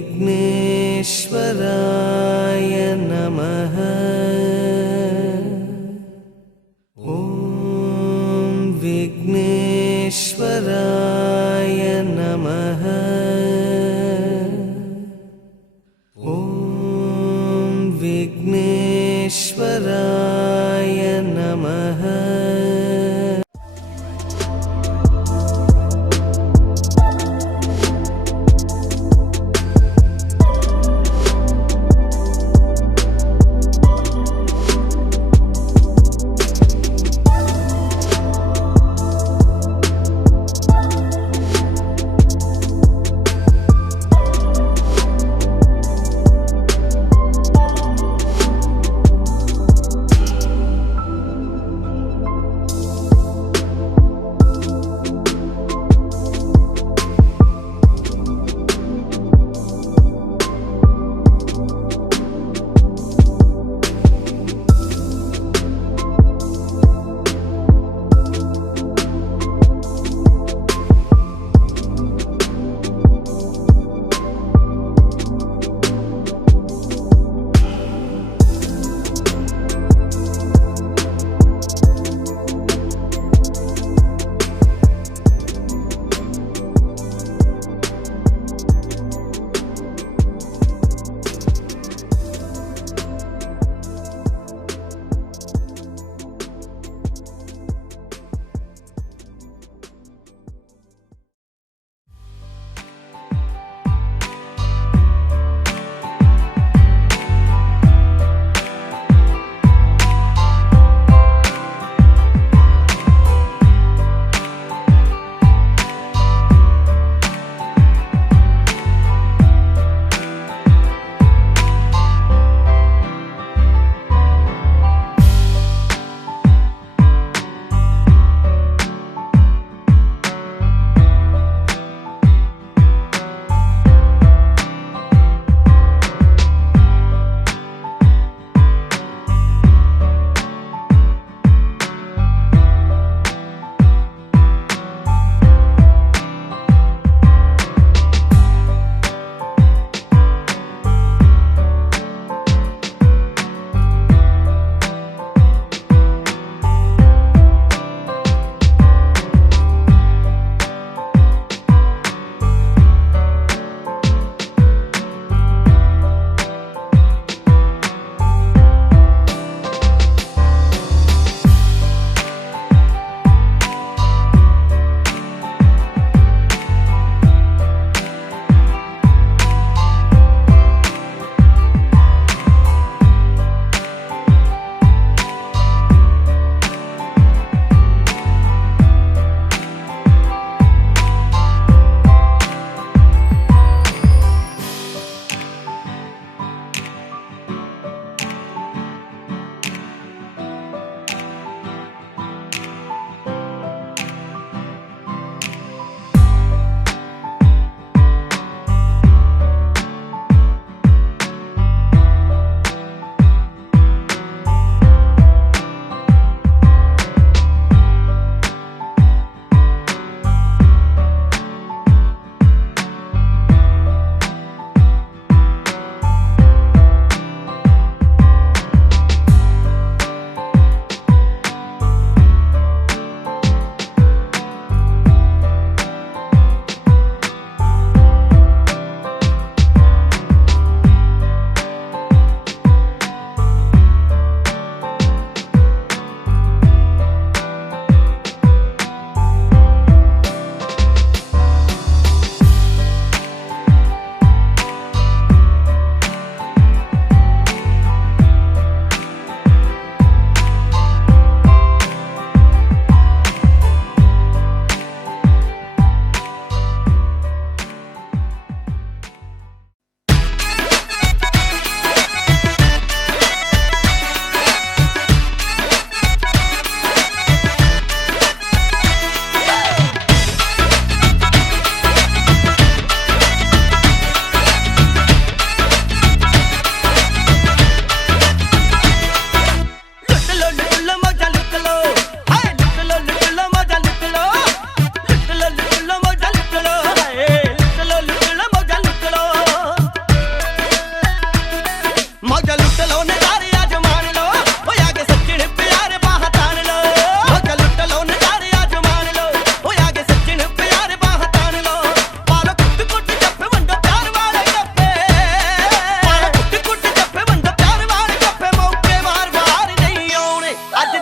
विघ्नेश्वराय नमः। ॐ विघ्नेश्वराय नमः। ॐ विघ्नेश्वराय नमः।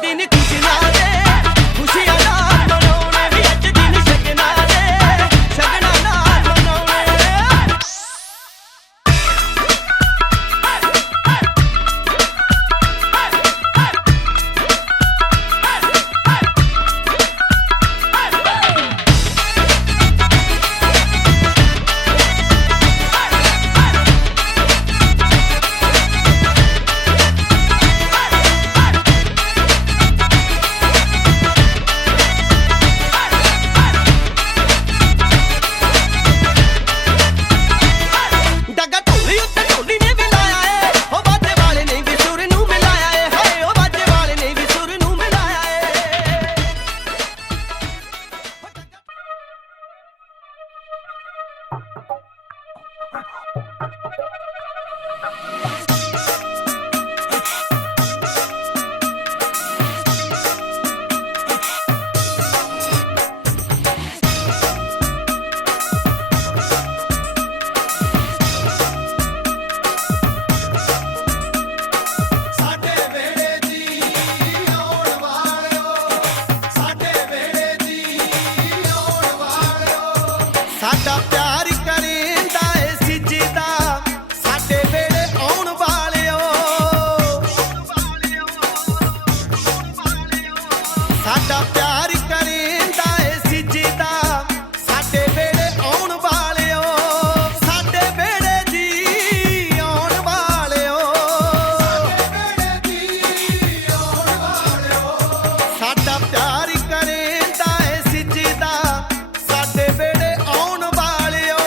दिन खुशियां दे खुशियां नाल मनाउने वी अज दिन शगना दे शगना नाल मनाउने साडा प्यार करेंदा ए सिजदा साडे वेले आउण वालियो साडा प्यार करेंदा ए सिजदा साडे वेले आउण वालियो साडे वेले जी आउण वालियो साडा प्यार करेंदा ए सिजदा साडे वेले आउण वालियो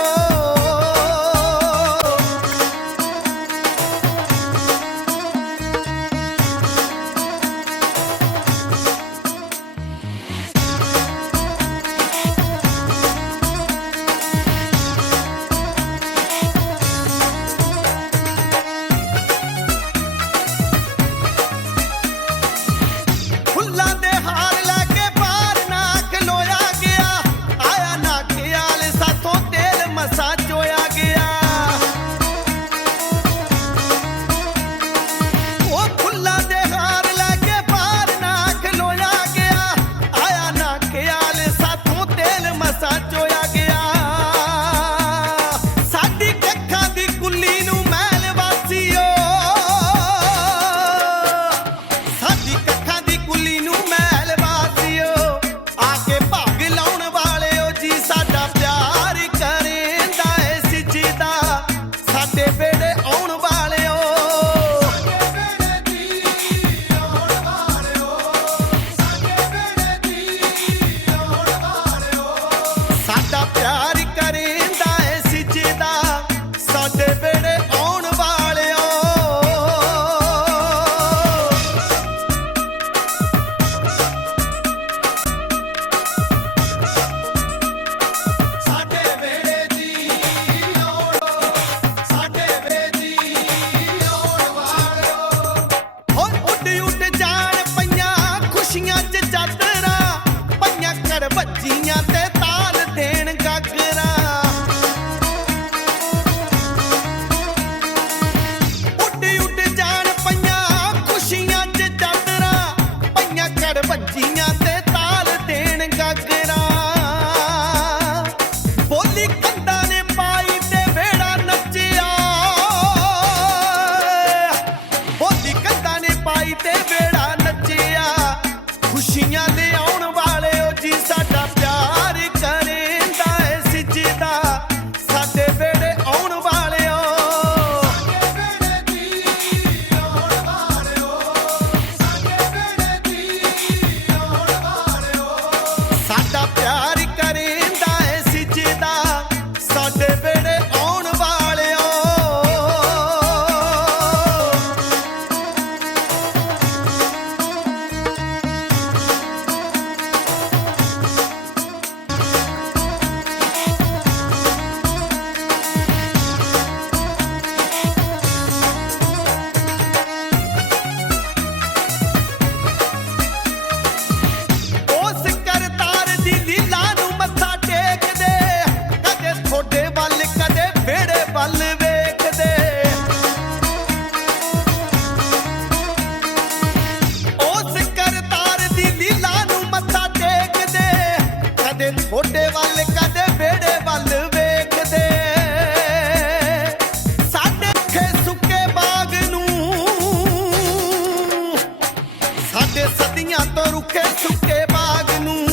ਸਾਡੇ ਸਦੀਆਂ ਤੋਂ ਰੁੱਖੇ ਸੁੱਕੇ ਬਾਗ ਨੂੰ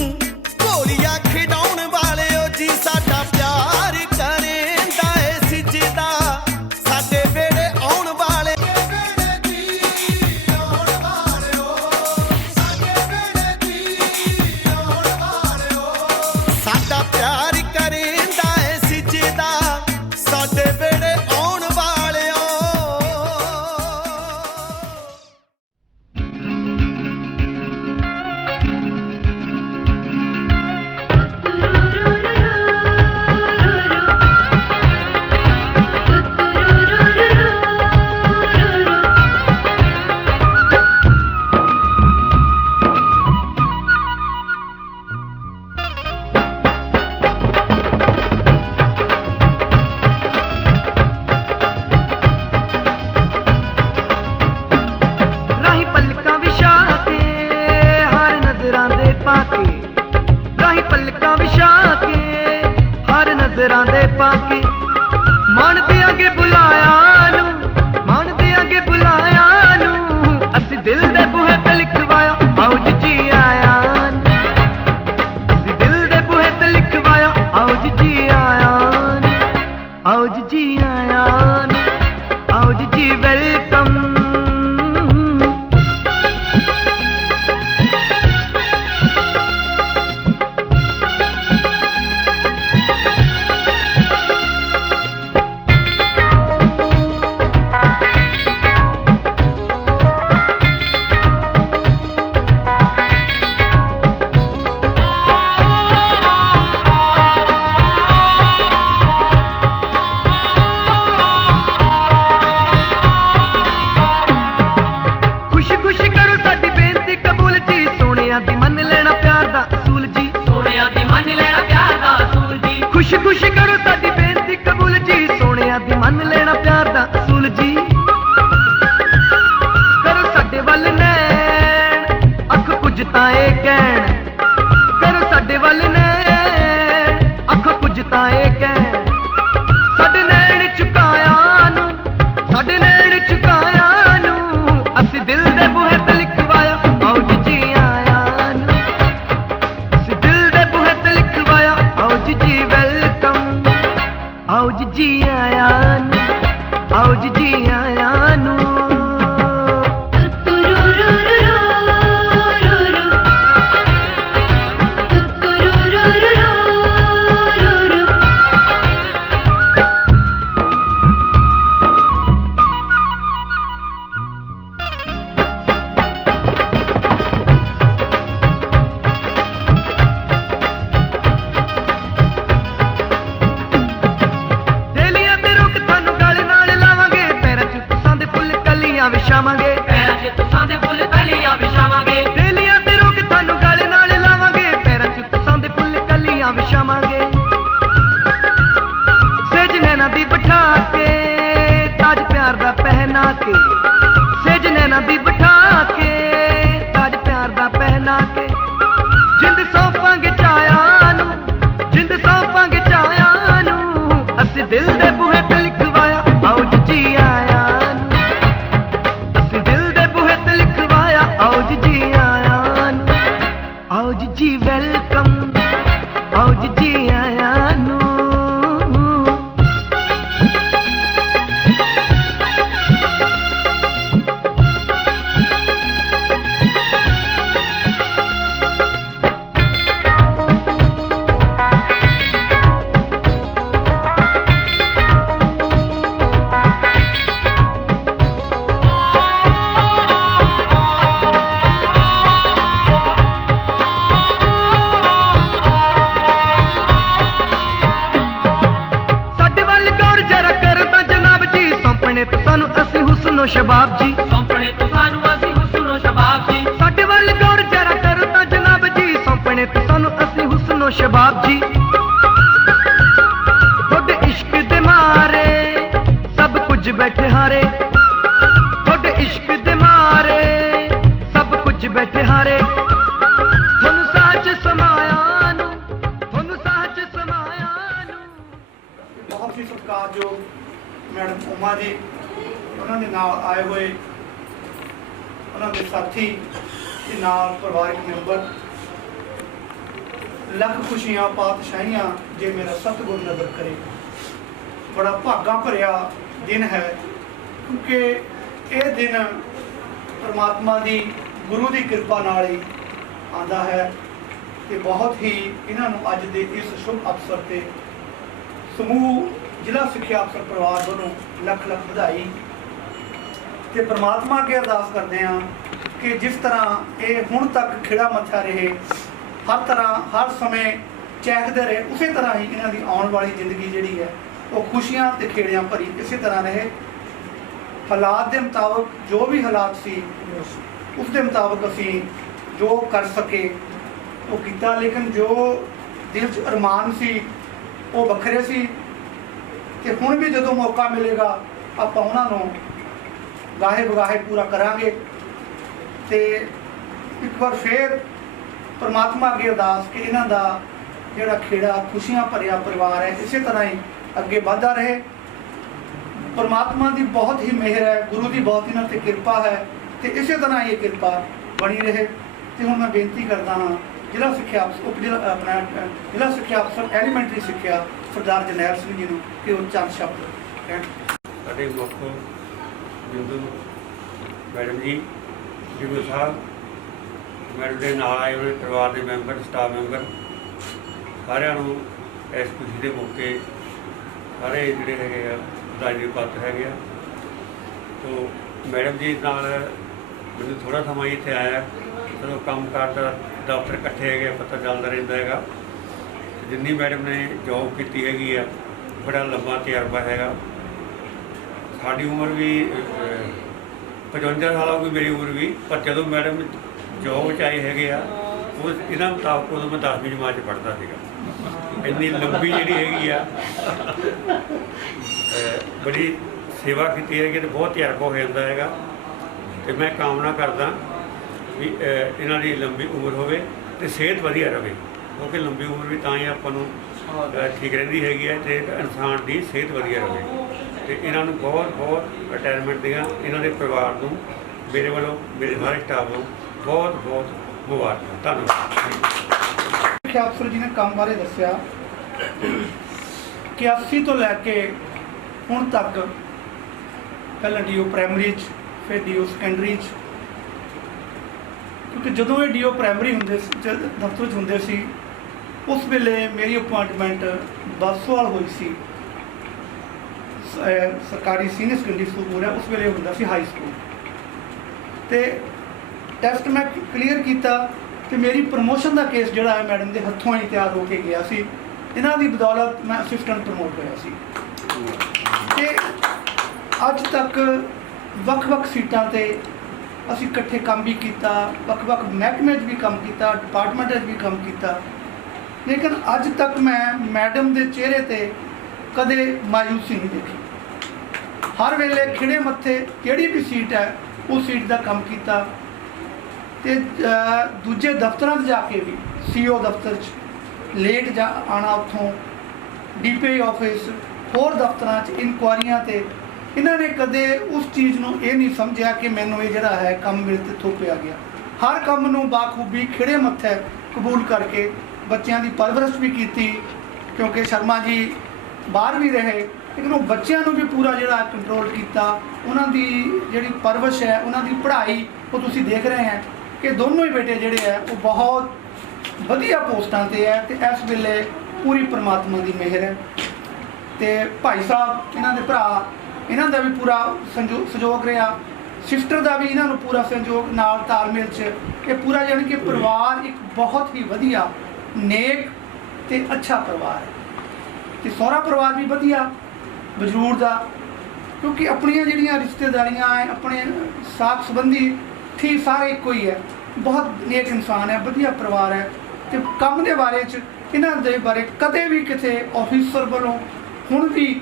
ਗੋਲੀਆਂ ਖਿਡਾਉਣ ਵਾਲਿਓ ਜੀ ਸਾਡਾ ਪਿਆਰ ਕਰੇਂਦਾ ਏ ਸਿਜਦਾ ਸਾਡੇ ਵੇੜੇ ਆਉਣ ਵਾਲੇ ਸਾਡਾ ਪਿਆਰ ਕਰੇਂਦਾ ਏ ਸਿਜਦਾ ਸਾਡੇ ਵੇੜੇ ਆਉਣ ਵਾਲਿਓ ਰਾਹੀਂ ਪਲਕਾਂ ਵਿਛਾ ਕੇ ਹਰ ਨਜ਼ਰਾਂ ਦੇ ਪਾ ਕੇ ਰਾਹੀਂ ਪਲਕਾਂ ਵਿਛਾ ਕੇ ਹਰ ਨਜ਼ਰਾਂ ਦੇ ਪਾ ਕੇ ਮਨ ਦੇ ਅੱਗੇ ਬੁਲਾਇਆ ਨੂੰ ਮਨ ਦੇ ਅੱਗੇ ਬੁਲਾਇਆ ਨੂੰ ਅਸੀਂ ਦਿਲ ਦੇ ਬੂਹੇ ਤੇ ਲਿਖਵਾਇਆ ਆਓ ਜੀ ਆਇਆ ਨੂੰ। ਅਸੀਂ ਦਿਲ ਦੇ ਬੂਹੇ ਤੇ ਲਿਖਵਾਇਆ ਆਓ ਜੀ ਆਇਆ ਨੂੰ। ਆਓ ਜੀ ਆਇਆ ਨੂੰ। ਆਓ ਜੀ ਵੈਲਕਮ। ਖੁਸ਼ੀ ਖੁਸ਼ੀ ਕਰੋ ਸਾਡੀ ਬੇਨਤੀ ਕਬੂਲ ਜੀ ਸੋਹਣਿਆਂ ਦੀ ਮੰਨ ਲੈਣਾ ਪਿਆਰ ਦਾ ਅਸੂਲ ਜੀ ਸੋਹਣਿਆਂ ਦੀ ਮੰਨ ਲੈਣਾ ਪਿਆਰ ਦਾ ਅਸੂਲ ਜੀ ਖੁਸ਼ੀ ਖੁਸ਼ੀ ਕਰੋ ਸਾਡੀ ਬੇਨਤੀ ਕਬੂਲ ਜੀ ਸੋਹਣਿਆਂ ਦੀ ਮੰਨ ਲੈਣਾ ਪਿਆਰ ਦਾ ਅਸੂਲ ਜੀ ਕਰੋ ਸਾਡੇ ਵੱਲ ਨੈਣ ਅੱਖ ਕੁਝ ਤਾਂ ਇਹ ਕਹਿਣ ਕਰੋ ਸਾਡੇ ਵੱਲ ਨੈਣ ਅੱਖ ਕੁਝ ਤਾਂ ਇਹ ਕਹਿਣ ਸਾਡੇ ਨੈਣ ਝੁਕਾਇਆ ਨੂੰ ਸਾਡੇ ਨੈਣ ਝੁਕਾਇਆ ਨੂੰ ਅਸੀਂ ਦਿਲ ਦੇ ਬੂਹੇ ਤੇ ਲਿਖਵਾਇਆ ਆਓ ਜੀ ਆਇਆ ਨੂੰ। ਅਸੀਂ ਦਿਲ ਦੇ ਬੂਹੇ ਤੇ ਲਿਖਵਾਇਆ ਆਓ ਜੀ ਵੈਲਕਮ। ਆਓ ਜੀ ਆਇਆ ਨੂੰ। ਆਓ ਜੀ ਆਇਆ ਨੂੰ। ਡੇਲੀਆਂ ਤੇ ਰੁਕ ਤੁਹਾਨੂੰ ਗਲ ਨਾਲ ਲਾਵਾਂਗੇ ਪੈਰਾਂ 'ਚ ਤੁਸਾਂ ਦੇ ਫੁੱਲ ਕਲੀਆਂ ਵਿਛਾਵਾਂਗੇ ਪੈਰਾਂ 'ਚ ਤੁਸਾਂ ਦੇ ਫੁੱਲ ਕਲੀਆਂ ਵਿਛਾਵਾਂਗੇ ਡੇਲੀਆਂ ਤੇ ਰੁਕ ਤੁਹਾਨੂੰ ਗਲ ਨਾਲ ਲਾਵਾਂਗੇ ਪੈਰਾਂ 'ਚ ਤੁਸਾਂ ਦੇ ਫੁੱਲ ਕਲੀਆਂ ਵਿਛਾਵਾਂਗੇ ਸੇਜ ਨੈਣਾ ਦੀ ਬਿਠਾ ਕੇ ਤਾਜ ਪਿਆਰ ਦਾ ਪਹਿਨਾ ਕੇ ਸੇਜ ਨੈਣਾ ਦੀ ਬਿਠਾ ਕੇ ਤਾਜ ਪਿਆਰ ਦਾ ਪਹਿਨਾ ਕੇ ਜਿੰਦ ਸੌਂਪਾਂਗੇ ਚਾਇਆ ਨੂੰ ਜਿੰਦ ਸੌਂਪਾਂਗੇ ਚਾਇਆ ਨੂੰ ਅਸੀਂ ਦਿਲ ਦੇ ਬੂਹੇ ਤੇ ਲਿਖਵਾਇਆ ਆਓ ਜੀ ਆਇਆ ਨੂੰ। ਅਸੀਂ ਦਿਲ ਦੇ ਬੂਹੇ ਤੇ ਲਿਖਵਾਇਆ ਆਓ ਜੀ ਆਇਆ ਨੂੰ। ਆਓ ਜੀ ਵੈਲਕਮ। ਆਓ ਜੀ ਆਇਆ ਨੂੰ। ਸਾਡੇ ਵੱਲ ਗੌਰ ਜਰਾ ਕਰ ਤਾਂ ਜਨਾਬ ਜੀ ਸੌਂਪਣੇ ਤੇ ਸਾਨੂੰ ਅਸੀਂ ਹੁਸਨੋ ਸ਼ਬਾਬ ਜੀ ਸੌਂਪਣੇ ਤੋਂ ਸਾਨੂੰ ਅਸੀਂ ਹੁਸਨੋ ਸ਼ਬਾਬ ਜੀ ਸਾਡੇ ਵੱਲ ਗੌਰ ਜਰਾ ਕਰ ਤਾਂ ਜਨਾਬ ਜੀ ਸੌਂਪਣੇ ਤੇ ਸਾਨੂੰ ਅਸੀਂ ਹੁਸਨੋ ਸ਼ਬਾਬ ਜੀ ਤੁਹਾਡੇ ਇਸ਼ਕ ਦੇ ਮਾਰੇ ਸਭ ਕੁਝ ਬੈਠੇ ਹਾਰੇ ਤੁਹਾਡੇ ਇਸ਼ਕ ਦੇ ਮਾਰੇ ਸਭ ਕੁਝ ਬੈਠੇ ਹਾਰੇ ਤੁਹਾਨੂੰ ਸਾਚ ਸਮਾਇਆ ਨੂੰ ਤੁਹਾਨੂੰ ਸਾਚ ਸਮਾਇਆ ਨੂੰ। ਬਹੁਤ ਹੀ ਸਤਿਕਾਰਯੋਗ ਮੈਡਮ ਉਮਾ ਜੀ, ਉਹਨਾਂ ਦੇ ਨਾਲ ਆਏ ਹੋਏ ਉਹਨਾਂ ਦੇ ਸਾਥੀ ਤੇ ਨਾਲ ਪਰਿਵਾਰਕ ਮੈਂਬਰ। ਲੱਖ ਖੁਸ਼ੀਆਂ ਪਾਤਸ਼ਾਹੀਆਂ ਜੇ ਮੇਰਾ ਸਤਿਗੁਰ ਨਦਰ ਕਰੇ। ਬੜਾ ਭਾਗਾ ਭਰਿਆ ਦਿਨ ਹੈ, ਕਿਉਂਕਿ ਇਹ ਦਿਨ ਪਰਮਾਤਮਾ ਦੀ ਗੁਰੂ ਦੀ ਕਿਰਪਾ ਨਾਲ ਹੀ ਆਉਂਦਾ ਹੈ। ਤੇ ਬਹੁਤ ਹੀ ਇਹਨਾਂ ਨੂੰ ਅੱਜ ਦੇ ਇਸ ਸ਼ੁਭ ਅਵਸਰ ਤੇ ਸਮੂਹ ਜ਼ਿਲ੍ਹਾ ਸਿੱਖਿਆ ਅਫਸਰ ਪਰਿਵਾਰ ਵੱਲੋਂ ਲੱਖ ਲੱਖ ਵਧਾਈ। ਤੇ ਪਰਮਾਤਮਾ ਅੱਗੇ ਅਰਦਾਸ ਕਰਦੇ ਹਾਂ ਕਿ ਜਿਸ ਤਰ੍ਹਾਂ ਇਹ ਹੁਣ ਤੱਕ ਖਿੜਾ ਮੱਥਾ ਰਹੇ, ਹਰ ਤਰ੍ਹਾਂ ਹਰ ਸਮੇਂ ਚਹਿਕਦੇ ਰਹੇ, ਉਸੇ ਤਰ੍ਹਾਂ ਹੀ ਇਹਨਾਂ ਦੀ ਆਉਣ ਵਾਲੀ ਜ਼ਿੰਦਗੀ ਜਿਹੜੀ ਹੈ ਉਹ ਖੁਸ਼ੀਆਂ ਤੇ ਖੇੜਿਆਂ ਭਰੀ ਇਸੇ ਤਰ੍ਹਾਂ ਰਹੇ। ਹਾਲਾਤ ਦੇ ਮੁਤਾਬਕ ਜੋ ਵੀ ਹਾਲਾਤ ਸੀ ਉਸ ਦੇ ਮੁਤਾਬਕ ਅਸੀਂ ਜੋ ਕਰ ਸਕੇ ਉਹ ਕੀਤਾ, ਲੇਕਿਨ ਜੋ ਦਿਲ 'ਚ ਅਰਮਾਨ ਸੀ ਉਹ ਵੱਖਰੇ ਸੀ। ਤੇ ਹੁਣ ਵੀ ਜਦੋਂ ਮੌਕਾ ਮਿਲੇਗਾ ਆਪਾਂ ਉਹਨਾਂ ਨੂੰ ਗਾਹੇ ਬਗਾਹੇ ਪੂਰਾ ਕਰਾਂਗੇ। ਤੇ ਇੱਕ ਵਾਰ ਫੇਰ ਪਰਮਾਤਮਾ ਅੱਗੇ ਅਰਦਾਸ ਕਿ ਇਹਨਾਂ ਦਾ ਜਿਹੜਾ ਖੇੜਾ ਖੁਸ਼ੀਆਂ ਭਰਿਆ ਪਰਿਵਾਰ ਹੈ ਇਸੇ ਤਰ੍ਹਾਂ ਹੀ ਅੱਗੇ ਵਧਦਾ ਰਹੇ। ਪਰਮਾਤਮਾ ਦੀ ਬਹੁਤ ਹੀ ਮਿਹਰ ਹੈ, ਗੁਰੂ ਦੀ ਬਹੁਤ ਇਹਨਾਂ ਤੇ ਕਿਰਪਾ ਹੈ ਤੇ ਇਸੇ ਤਰ੍ਹਾਂ ਇਹ ਕਿਰਪਾ ਬਣੀ ਰਹੇ। ਤੇ ਹੁਣ ਮੈਂ ਬੇਨਤੀ ਕਰਦਾ ਹਾਂ ਜ਼ਿਲ੍ਹਾ ਸਿੱਖਿਆ ਉਪ ਜ਼ਿਲ੍ਹਾ ਆਪਣਾ ਜ਼ਿਲ੍ਹਾ ਸਿੱਖਿਆ ਅਫਸਰ ਐਲੀਮੈਂਟਰੀ ਸਿੱਖਿਆ ਸਰਦਾਰ ਜਰਨੈਲ ਸਿੰਘ ਜੀ ਨੂੰ ਕਿ ਉਹ ਚੰਦ ਸ਼ਬਦ ਕਹਿਣ। ਸਾਡੇ ਮੁੱਖ ਬਿੰਦੂ ਮੈਡਮ ਜੀ, ਗੁਰੂ ਸਾਹਿਬ, ਮੈਡਮ ਦੇ ਨਾਲ ਆਏ ਹੋਏ ਪਰਿਵਾਰ ਦੇ ਮੈਂਬਰ, ਸਟਾਫ ਮੈਂਬਰ, ਸਾਰਿਆਂ ਨੂੰ ਇਸ ਖੁਸ਼ੀ ਦੇ ਮੌਕੇ ਸਾਰੇ ਜਿਹੜੇ ਹੈਗੇ ਆ ਵਧਾਈ ਦੇ ਪਾਤਰ ਹੈਗੇ ਆ। ਤੋ ਮੈਡਮ ਜੀ ਨਾਲ ਮੈਨੂੰ ਥੋੜ੍ਹਾ ਸਮਾਂ ਹੀ ਇੱਥੇ ਆਇਆ, ਜਦੋਂ ਕੰਮ ਕਾਰ ਦਾ ਦਫ਼ਤਰ ਇਕੱਠੇ ਹੈਗੇ ਪਤਾ ਚੱਲਦਾ ਰਹਿੰਦਾ ਹੈਗਾ। ਜਿੰਨੀ ਮੈਡਮ ਨੇ ਜੋਬ ਕੀਤੀ ਹੈਗੀ ਆ, ਬੜਾ ਲੰਬਾ ਤਜਰਬਾ ਹੈਗਾ। ਸਾਡੀ ਉਮਰ ਵੀ 55 ਸਾਲ ਹੋ ਗਈ, ਮੇਰੀ ਉਮਰ ਵੀ, ਪਰ ਜਦੋਂ ਮੈਡਮ ਜੋਬ 'ਚ ਆਏ ਹੈਗੇ ਆ ਉਹ ਇਹਨਾਂ ਮੁਤਾਬਕ ਉਦੋਂ ਮੈਂ 10ਵੀਂ ਜਮਾਤ 'ਚ ਪੜ੍ਹਦਾ ਸੀਗਾ। ਇੰਨੀ ਲੰਬੀ ਜਿਹੜੀ ਹੈਗੀ ਆ ਬੜੀ ਸੇਵਾ ਕੀਤੀ ਹੈਗੀ ਤੇ ਬਹੁਤ ਤਜਰਬਾ ਹੋ ਜਾਂਦਾ ਹੈਗਾ। ਤੇ ਮੈਂ ਕਾਮਨਾ ਕਰਦਾ ਵੀ ਇਹਨਾਂ ਦੀ ਲੰਬੀ ਉਮਰ ਹੋਵੇ ਤੇ ਸਿਹਤ ਵਧੀਆ ਰਹੇ, ਕਿਉਂਕਿ ਲੰਬੀ ਉਮਰ ਵੀ ਤਾਂ ਹੀ ਆਪਾਂ ਨੂੰ ਠੀਕ ਰਹਿੰਦੀ ਹੈਗੀ ਹੈ ਤੇ ਇਨਸਾਨ ਦੀ ਸਿਹਤ ਵਧੀਆ ਰਹੇ। ਤੇ ਇਹਨਾਂ ਨੂੰ ਬਹੁਤ ਬਹੁਤ ਰਿਟਾਇਰਮੈਂਟ ਦੀਆਂ ਇਹਨਾਂ ਦੇ ਪਰਿਵਾਰ ਨੂੰ ਮੇਰੇ ਵੱਲੋਂ, ਮੇਰੇ ਸਾਰੇ ਸਟਾਫ ਨੂੰ ਬਹੁਤ ਬਹੁਤ ਮੁਬਾਰਕਾਂ। ਧੰਨਵਾਦ। ਸਿੱਖਿਆ ਅਫਸਰ ਜੀ ਨੇ ਕੰਮ ਬਾਰੇ ਦੱਸਿਆ ਕਿ 80 ਤੋਂ ਲੈ ਕੇ ਹੁਣ ਤੱਕ ਪਹਿਲਾਂ ਡੀਓ ਪ੍ਰਾਇਮਰੀ 'ਚ, ਫਿਰ ਡੀਓ ਸੈਕੰਡਰੀ 'ਚ, ਕਿਉਂਕਿ ਜਦੋਂ ਇਹ ਡੀਓ ਪ੍ਰਾਇਮਰੀ ਹੁੰਦੇ ਸੀ ਦਫ਼ਤਰ 'ਚ ਹੁੰਦੇ ਸੀ ਉਸ ਵੇਲੇ ਮੇਰੀ ਅਪੁਆਇੰਟਮੈਂਟ ਬਾਸੋਵਾਲ ਹੋਈ ਸੀ, ਸਰਕਾਰੀ ਸੀਨੀਅਰ ਸੈਕੰਡਰੀ ਸਕੂਲ ਬੋਲਿਆ, ਉਸ ਵੇਲੇ ਹੁੰਦਾ ਸੀ ਹਾਈ ਸਕੂਲ। ਤੇ ਟੈਸਟ ਮੈਂ ਕਲੀਅਰ ਕੀਤਾ ਤੇ ਮੇਰੀ ਪ੍ਰਮੋਸ਼ਨ ਦਾ ਕੇਸ ਜਿਹੜਾ ਹੈ ਮੈਡਮ ਦੇ ਹੱਥੋਂ ਹੀ ਤਿਆਰ ਹੋ ਕੇ ਗਿਆ ਸੀ। ਇਹਨਾਂ ਦੀ ਬਦੌਲਤ ਮੈਂ ਅਸਿਸਟੈਂਟ ਪ੍ਰਮੋਟ ਹੋਇਆ ਸੀ। ਤੇ ਅੱਜ ਤੱਕ ਵੱਖ-ਵੱਖ ਸੀਟਾਂ ਤੇ ਅਸੀਂ ਇਕੱਠੇ ਕੰਮ ਵੀ ਕੀਤਾ, ਵੱਖ-ਵੱਖ ਮਹਿਕਮੇ 'ਚ ਵੀ ਕੰਮ ਕੀਤਾ, ਡਿਪਾਰਟਮੈਂਟ 'ਚ ਵੀ ਕੰਮ ਕੀਤਾ, ਲੇਕਿਨ ਅੱਜ ਤੱਕ ਮੈਂ ਮੈਡਮ ਦੇ ਚਿਹਰੇ ਤੇ ਕਦੇ ਮਾਯੂਸੀ ਨਹੀਂ ਦੇਖੀ। ਹਰ ਵੇਲੇ ਖਿੜੇ ਮੱਥੇ ਜਿਹੜੀ ਵੀ ਸੀਟ ਹੈ ਉਸ ਸੀਟ ਦਾ ਕੰਮ ਕੀਤਾ। ਤੇ ਦੂਜੇ ਦਫ਼ਤਰਾਂ 'ਚ ਜਾ ਕੇ ਵੀ, ਸੀਓ ਦਫ਼ਤਰ 'ਚ ਲੇਟ ਜਾ ਆਉਣਾ, ਉੱਥੋਂ ਡੀਪੀਆਈ ਆਫਿਸ, ਹੋਰ ਦਫ਼ਤਰਾਂ 'ਚ ਇਨਕੁਆਰੀਆਂ ਤੇ ਇਹਨਾਂ ਨੇ ਕਦੇ ਉਸ ਚੀਜ਼ ਨੂੰ ਇਹ ਨਹੀਂ ਸਮਝਿਆ ਕਿ ਮੈਨੂੰ ਇਹ ਜਿਹੜਾ ਹੈ ਕੰਮ ਮੇਰੇ ਤੇ ਥੋਪਿਆ ਗਿਆ। ਹਰ ਕੰਮ ਨੂੰ ਬਾਖੂਬੀ ਖਿੜੇ ਮੱਥੇ ਕਬੂਲ ਕਰਕੇ ਬੱਚਿਆਂ ਦੀ ਪਰਵਰਿਸ਼ ਵੀ ਕੀਤੀ, ਕਿਉਂਕਿ ਸ਼ਰਮਾ ਜੀ ਬਾਹਰ ਵੀ ਰਹੇ ਲੇਕਿਨ ਉਹ ਬੱਚਿਆਂ ਨੂੰ ਵੀ ਪੂਰਾ ਜਿਹੜਾ ਕੰਟਰੋਲ ਕੀਤਾ। ਉਹਨਾਂ ਦੀ ਜਿਹੜੀ ਪਰਵਰਿਸ਼ ਹੈ, ਉਹਨਾਂ ਦੀ ਪੜ੍ਹਾਈ, ਉਹ ਤੁਸੀਂ ਦੇਖ ਰਹੇ ਹੈ ਕਿ ਦੋਨੋਂ ਹੀ ਬੇਟੇ ਜਿਹੜੇ ਹੈ ਉਹ ਬਹੁਤ ਵਧੀਆ ਪੋਸਟਾਂ ਤੇ ਹੈ ਤੇ ਇਸ ਵੇਲੇ ਪੂਰੀ ਪਰਮਾਤਮਾ ਦੀ ਮਿਹਰ ਹੈ। ਤੇ ਭਾਈ ਸਾਹਿਬ ਇਹਨਾਂ ਦੇ ਭਰਾ, ਇਹਨਾਂ ਦਾ ਵੀ ਪੂਰਾ ਸਹਿਯੋਗ ਰਿਹਾ, ਸਿਸਟਰ ਦਾ ਵੀ ਇਹਨਾਂ ਨੂੰ ਪੂਰਾ ਸਹਿਯੋਗ ਨਾਲ ਤਾਲਮੇਲ 'ਚ ਇਹ ਪੂਰਾ, ਜਾਣੀ ਕਿ ਪਰਿਵਾਰ ਇੱਕ ਬਹੁਤ ਹੀ ਵਧੀਆ ਨੇਕ ਤੇ ਅੱਛਾ ਪਰਿਵਾਰ ਹੈ। ਤੇ ਸਹੁਰਾ ਪਰਿਵਾਰ ਵੀ ਵਧੀਆ ਬਜ਼ੁਰਗ ਦਾ, ਕਿਉਂਕਿ ਆਪਣੀਆਂ ਜਿਹੜੀਆਂ ਰਿਸ਼ਤੇਦਾਰੀਆਂ ਹੈ, ਆਪਣੇ ਸਾਕ ਸੰਬੰਧੀ ਠੀਕ ਸਾਰੇ ਇੱਕੋ ਹੀ ਹੈ। ਬਹੁਤ ਨੇਕ ਇਨਸਾਨ ਹੈ, ਵਧੀਆ ਪਰਿਵਾਰ ਹੈ। ਤੇ ਕੰਮ ਦੇ ਬਾਰੇ 'ਚ ਇਹਨਾਂ ਦੇ ਬਾਰੇ ਕਦੇ ਵੀ ਕਿਸੇ ਆਫਿਸਰ ਵੱਲੋਂ, ਹੁਣ ਵੀ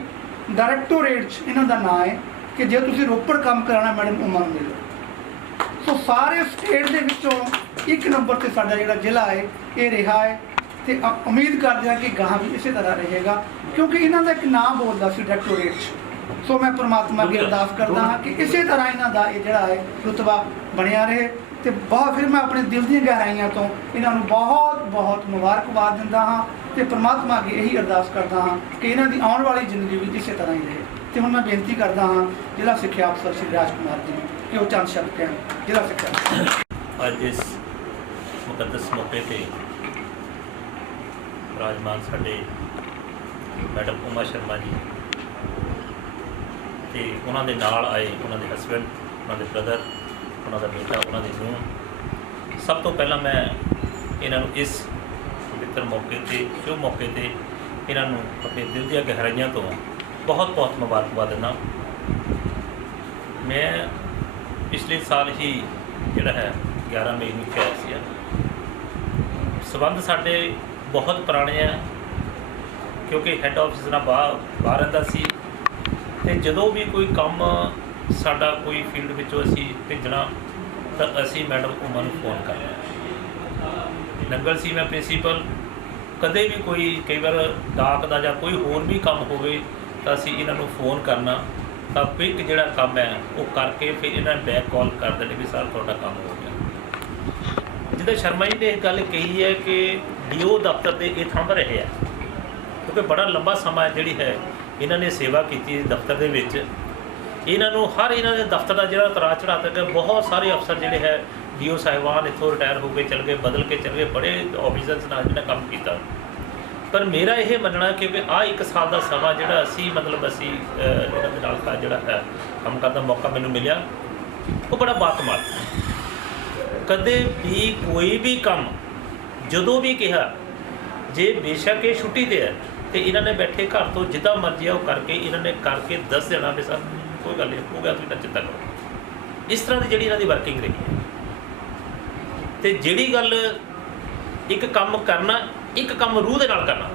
ਡਾਇਰੈਕਟੋਰੇਟ 'ਚ ਇਹਨਾਂ ਦਾ ਨਾਂ ਹੈ ਕਿ ਜੇ ਤੁਸੀਂ ਰੋਪੜ ਕੰਮ ਕਰਾਉਣਾ ਮੈਡਮ ਉਮਾ ਨੂੰ ਮਿਲੋ। ਸੋ ਸਾਰੇ ਸਟੇਟ ਦੇ ਵਿੱਚੋਂ ਇੱਕ ਨੰਬਰ ਤੇ ਸਾਡਾ ਜਿਹੜਾ ਜ਼ਿਲ੍ਹਾ ਹੈ ਇਹ ਰਿਹਾ ਹੈ ਤੇ ਉਮੀਦ ਕਰਦੇ ਹਾਂ ਕਿ ਗਾਹਾਂ ਵੀ ਇਸੇ ਤਰ੍ਹਾਂ ਰਹੇਗਾ, ਕਿਉਂਕਿ ਇਹਨਾਂ ਦਾ ਇੱਕ ਨਾਮ ਬੋਲਦਾ ਸੀ ਡਾਇਰੈਕਟੋਰੇਟ 'ਚ। ਸੋ ਮੈਂ ਪਰਮਾਤਮਾ ਅੱਗੇ ਅਰਦਾਸ ਕਰਦਾ ਹਾਂ ਕਿ ਇਸੇ ਤਰ੍ਹਾਂ ਇਹਨਾਂ ਦਾ ਇਹ ਜਿਹੜਾ ਹੈ ਰੁਤਬਾ ਬਣਿਆ ਰਹੇ ਤੇ ਬਹੁਤ ਫਿਰ ਮੈਂ ਆਪਣੇ ਦਿਲ ਦੀਆਂ ਗਹਿਰਾਈਆਂ ਤੋਂ ਇਹਨਾਂ ਨੂੰ ਬਹੁਤ ਬਹੁਤ ਮੁਬਾਰਕਬਾਦ ਦਿੰਦਾ ਹਾਂ ਤੇ ਪ੍ਰਮਾਤਮਾ ਅੱਗੇ ਇਹੀ ਅਰਦਾਸ ਕਰਦਾ ਹਾਂ ਕਿ ਇਹਨਾਂ ਦੀ ਆਉਣ ਵਾਲੀ ਜ਼ਿੰਦਗੀ ਵੀ ਇਸੇ ਤਰ੍ਹਾਂ ਹੀ ਰਹੇ। ਤੇ ਹੁਣ ਮੈਂ ਬੇਨਤੀ ਕਰਦਾ ਹਾਂ ਜ਼ਿਲ੍ਹਾ ਸਿੱਖਿਆ ਅਫਸਰ ਸ਼੍ਰੀ ਰਾਜ ਕੁਮਾਰ ਜੀ ਨੂੰ ਕਿ ਉਹ ਚੰਦ ਸ਼ਬਦ ਕਹਿਣ। ਜ਼ਿਲ੍ਹਾ ਸਿੱਖਿਆ ਅਫਸਰ। ਅੱਜ ਇਸ ਮੁਕੱਦਸ ਮੌਕੇ ਤੇ ਰਾਜਮਾਨ ਸਾਡੇ ਮੈਡਮ ਉਮਾ ਸ਼ਰਮਾ ਜੀ ਤੇ ਉਹਨਾਂ ਦੇ ਨਾਲ ਆਏ ਉਹਨਾਂ ਦੇ ਹਸਬੈਂਡ, ਉਹਨਾਂ ਦੇ ਬ੍ਰਦਰ, ਉਹਨਾਂ ਦਾ ਬੇਟਾ, ਉਹਨਾਂ ਦੀ ਨੂੰਹ। ਸਭ ਤੋਂ ਪਹਿਲਾਂ ਮੈਂ ਇਹਨਾਂ ਨੂੰ ਇਸ ਪਵਿੱਤਰ ਮੌਕੇ ਤੇ ਸ਼ੁਭ ਮੌਕੇ ਤੇ ਇਹਨਾਂ ਨੂੰ ਆਪਣੇ ਦਿਲ ਦੀਆਂ ਗਹਿਰਾਈਆਂ ਤੋਂ ਬਹੁਤ ਬਹੁਤ ਮੁਬਾਰਕਬਾਦ ਦਿੰਦਾ। ਮੈਂ ਪਿਛਲੇ ਸਾਲ ਹੀ ਜਿਹੜਾ ਹੈ 11 ਮਈ ਨੂੰ ਕਿਹਾ ਸੀ ਸਬੰਧ ਸਾਡੇ ਬਹੁਤ ਪੁਰਾਣੇ ਆ ਕਿਉਂਕਿ ਹੈੱਡ ਆਫਿਸ ਨਾਲ ਬਾਹਰ ਰਹਿੰਦਾ ਸੀ ਤੇ ਜਦੋਂ ਵੀ ਕੋਈ ਕੰਮ ਸਾਡਾ ਕੋਈ ਫੀਲਡ ਵਿੱਚੋਂ ਅਸੀਂ ਭੇਜਣਾ ਤਾਂ ਅਸੀਂ ਮੈਡਮ ਉਮਾ ਨੂੰ ਫੋਨ ਕਰਨਾ। ਨੰਗਲ ਸੀ ਮੈਂ ਪ੍ਰਿੰਸੀਪਲ, ਕਦੇ ਵੀ ਕੋਈ ਕਈ ਵਾਰ ਡਾਕ ਦਾ ਜਾਂ ਕੋਈ ਹੋਰ ਵੀ ਕੰਮ ਹੋਵੇ ਤਾਂ ਅਸੀਂ ਇਹਨਾਂ ਨੂੰ ਫੋਨ ਕਰਨਾ ਤਾਂ ਕੁਇਕ ਜਿਹੜਾ ਕੰਮ ਹੈ ਉਹ ਕਰਕੇ ਫਿਰ ਇਹਨਾਂ ਨੂੰ ਬੈਕ ਕਾਲ ਕਰ ਦੇਣੀ ਵੀ ਸਰ ਤੁਹਾਡਾ ਕੰਮ ਹੋ ਗਿਆ। ਜਿੱਦਾਂ ਸ਼ਰਮਾ ਜੀ ਨੇ ਇਹ ਗੱਲ ਕਹੀ ਹੈ ਕਿ ਡੀਓ ਦਫ਼ਤਰ ਦੇ ਇਹ ਥੰਮ ਰਹੇ ਆ ਕਿਉਂਕਿ ਬੜਾ ਲੰਬਾ ਸਮਾਂ ਜਿਹੜੀ ਹੈ ਇਹਨਾਂ ਨੇ ਸੇਵਾ ਕੀਤੀ ਦਫ਼ਤਰ ਦੇ ਵਿੱਚ। ਇਹਨਾਂ ਨੂੰ ਹਰ ਇਹਨਾਂ ਦੇ ਦਫ਼ਤਰ ਦਾ ਜਿਹੜਾ ਉਤਰਾਅ ਚੜ੍ਹਾਅ ਤੱਕ ਬਹੁਤ ਸਾਰੇ ਅਫਸਰ ਜਿਹੜੇ ਹੈ ਡੀਓ ਸਾਹਿਬਾਨ ਇੱਥੋਂ ਰਿਟਾਇਰ ਹੋ ਕੇ ਚਲ ਗਏ, ਬਦਲ ਕੇ ਚਲ ਗਏ, ਬੜੇ ਆਫਿਸਰਸ ਨਾਲ ਜਿਹੜਾ ਕੰਮ ਕੀਤਾ। ਪਰ ਮੇਰਾ ਇਹ ਮੰਨਣਾ ਕਿਉਂਕਿ ਆਹ 1 ਸਾਲ ਦਾ ਸਮਾਂ ਜਿਹੜਾ ਅਸੀਂ ਇਹਨਾਂ ਦੇ ਨਾਲ ਜਿਹੜਾ ਹੈ ਕੰਮ ਕਰਨ ਦਾ ਮੌਕਾ ਮੈਨੂੰ ਮਿਲਿਆ ਉਹ ਬੜਾ ਬਾਕਮਾਲ। ਕਦੇ ਵੀ ਕੋਈ ਵੀ ਕੰਮ ਜਦੋਂ ਵੀ ਕਿਹਾ ਜੇ ਬੇਸ਼ੱਕ ਇਹ ਛੁੱਟੀ 'ਤੇ ਹੈ ਤੇ ਇਹਨਾਂ ਨੇ ਬੈਠੇ ਘਰ ਤੋਂ ਜਿੱਦਾਂ ਮਰਜ਼ੀ ਆ ਉਹ ਕਰਕੇ ਇਹਨਾਂ ਨੇ ਕਰਕੇ ਦੱਸ ਦੇਣਾ ਵੀ ਸਰ ਕੋਈ ਗੱਲ ਨਹੀਂ ਹੋ ਗਿਆ, ਤੁਸੀਂ ਤਾਂ ਚਿੰਤਾ ਕਰੋ। ਇਸ ਤਰ੍ਹਾਂ ਦੀ ਜਿਹੜੀ ਇਹਨਾਂ ਦੀ ਵਰਕਿੰਗ ਰਹੀ ਹੈ। ਤੇ ਜਿਹੜੀ ਗੱਲ ਇੱਕ ਕੰਮ ਕਰਨਾ, ਇੱਕ ਕੰਮ ਰੂਹ ਦੇ ਨਾਲ ਕਰਨਾ,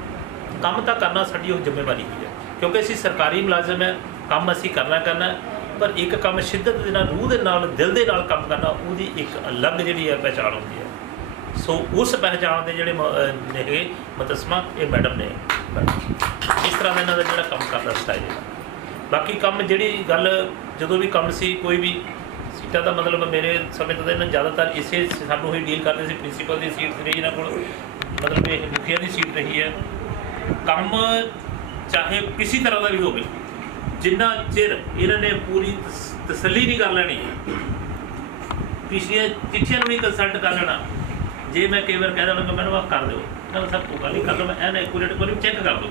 ਕੰਮ ਤਾਂ ਕਰਨਾ ਸਾਡੀ ਉਹ ਜ਼ਿੰਮੇਵਾਰੀ ਹੀ ਹੈ ਕਿਉਂਕਿ ਅਸੀਂ ਸਰਕਾਰੀ ਮੁਲਾਜ਼ਮ ਹੈ, ਕੰਮ ਅਸੀਂ ਕਰਨਾ ਪਰ ਇੱਕ ਕੰਮ ਸ਼ਿੱਦਤ ਦੇ ਨਾਲ, ਰੂਹ ਦੇ ਨਾਲ, ਦਿਲ ਦੇ ਨਾਲ ਕੰਮ ਕਰਨਾ ਉਹਦੀ ਇੱਕ ਅਲੱਗ ਜਿਹੜੀ ਹੈ ਪਹਿਚਾਣ ਹੁੰਦੀ ਹੈ। ਸੋ ਉਸ ਪਹਿਚਾਣ ਦੇ ਜਿਹੜੇ ਨੇ ਮੁਤਸਮਾ ਇਹ ਮੈਡਮ ਨੇ ਇਸ ਤਰ੍ਹਾਂ ਦਾ ਇਹਨਾਂ ਦਾ ਜਿਹੜਾ ਕੰਮ ਕਰਦਾ ਸਟਾਈਲ ਹੈ। ਬਾਕੀ ਕੰਮ ਜਿਹੜੀ ਗੱਲ ਜਦੋਂ ਵੀ ਕੰਮ ਸੀ ਕੋਈ ਵੀ ਸੀਟਾਂ ਦਾ ਮਤਲਬ ਮੇਰੇ ਸਮੇਂ ਤੋਂ ਇਹਨਾਂ ਜ਼ਿਆਦਾਤਰ ਇਸੇ ਸਾਨੂੰ ਹੀ ਡੀਲ ਕਰਦੇ ਸੀ। ਪ੍ਰਿੰਸੀਪਲ ਦੀ ਸੀਟ ਰਹੀ ਇਹਨਾਂ ਕੋਲ, ਮਤਲਬ ਇਹ ਮੁਖੀਆ ਦੀ ਸੀਟ ਰਹੀ ਹੈ। ਕੰਮ ਚਾਹੇ ਕਿਸੇ ਤਰ੍ਹਾਂ ਦਾ ਵੀ ਹੋਵੇ ਜਿੰਨਾ ਚਿਰ ਇਹਨਾਂ ਨੇ ਪੂਰੀ ਤਸੱਲੀ ਨਹੀਂ ਕਰ ਲੈਣੀ, ਪਿਛਲੀਆਂ ਚਿੱਠੀਆਂ ਨੂੰ ਵੀ ਕੰਸਲਟ ਕਰ ਲੈਣਾ। ਜੇ ਮੈਂ ਕਈ ਵਾਰ ਕਹਿ ਦੇਵਾਂ ਕਿ ਮੈਨੂੰ ਆਹ ਕਰ ਦਿਓ, ਇਹਨਾਂ ਸਭ ਤੋਂ ਗੱਲ ਨਹੀਂ ਕਰ ਦਿਓ, ਮੈਂ ਐਨ ਐਕੂਰੇਟ ਕੋਈ ਚੈੱਕ ਕਰ ਦਿਓ।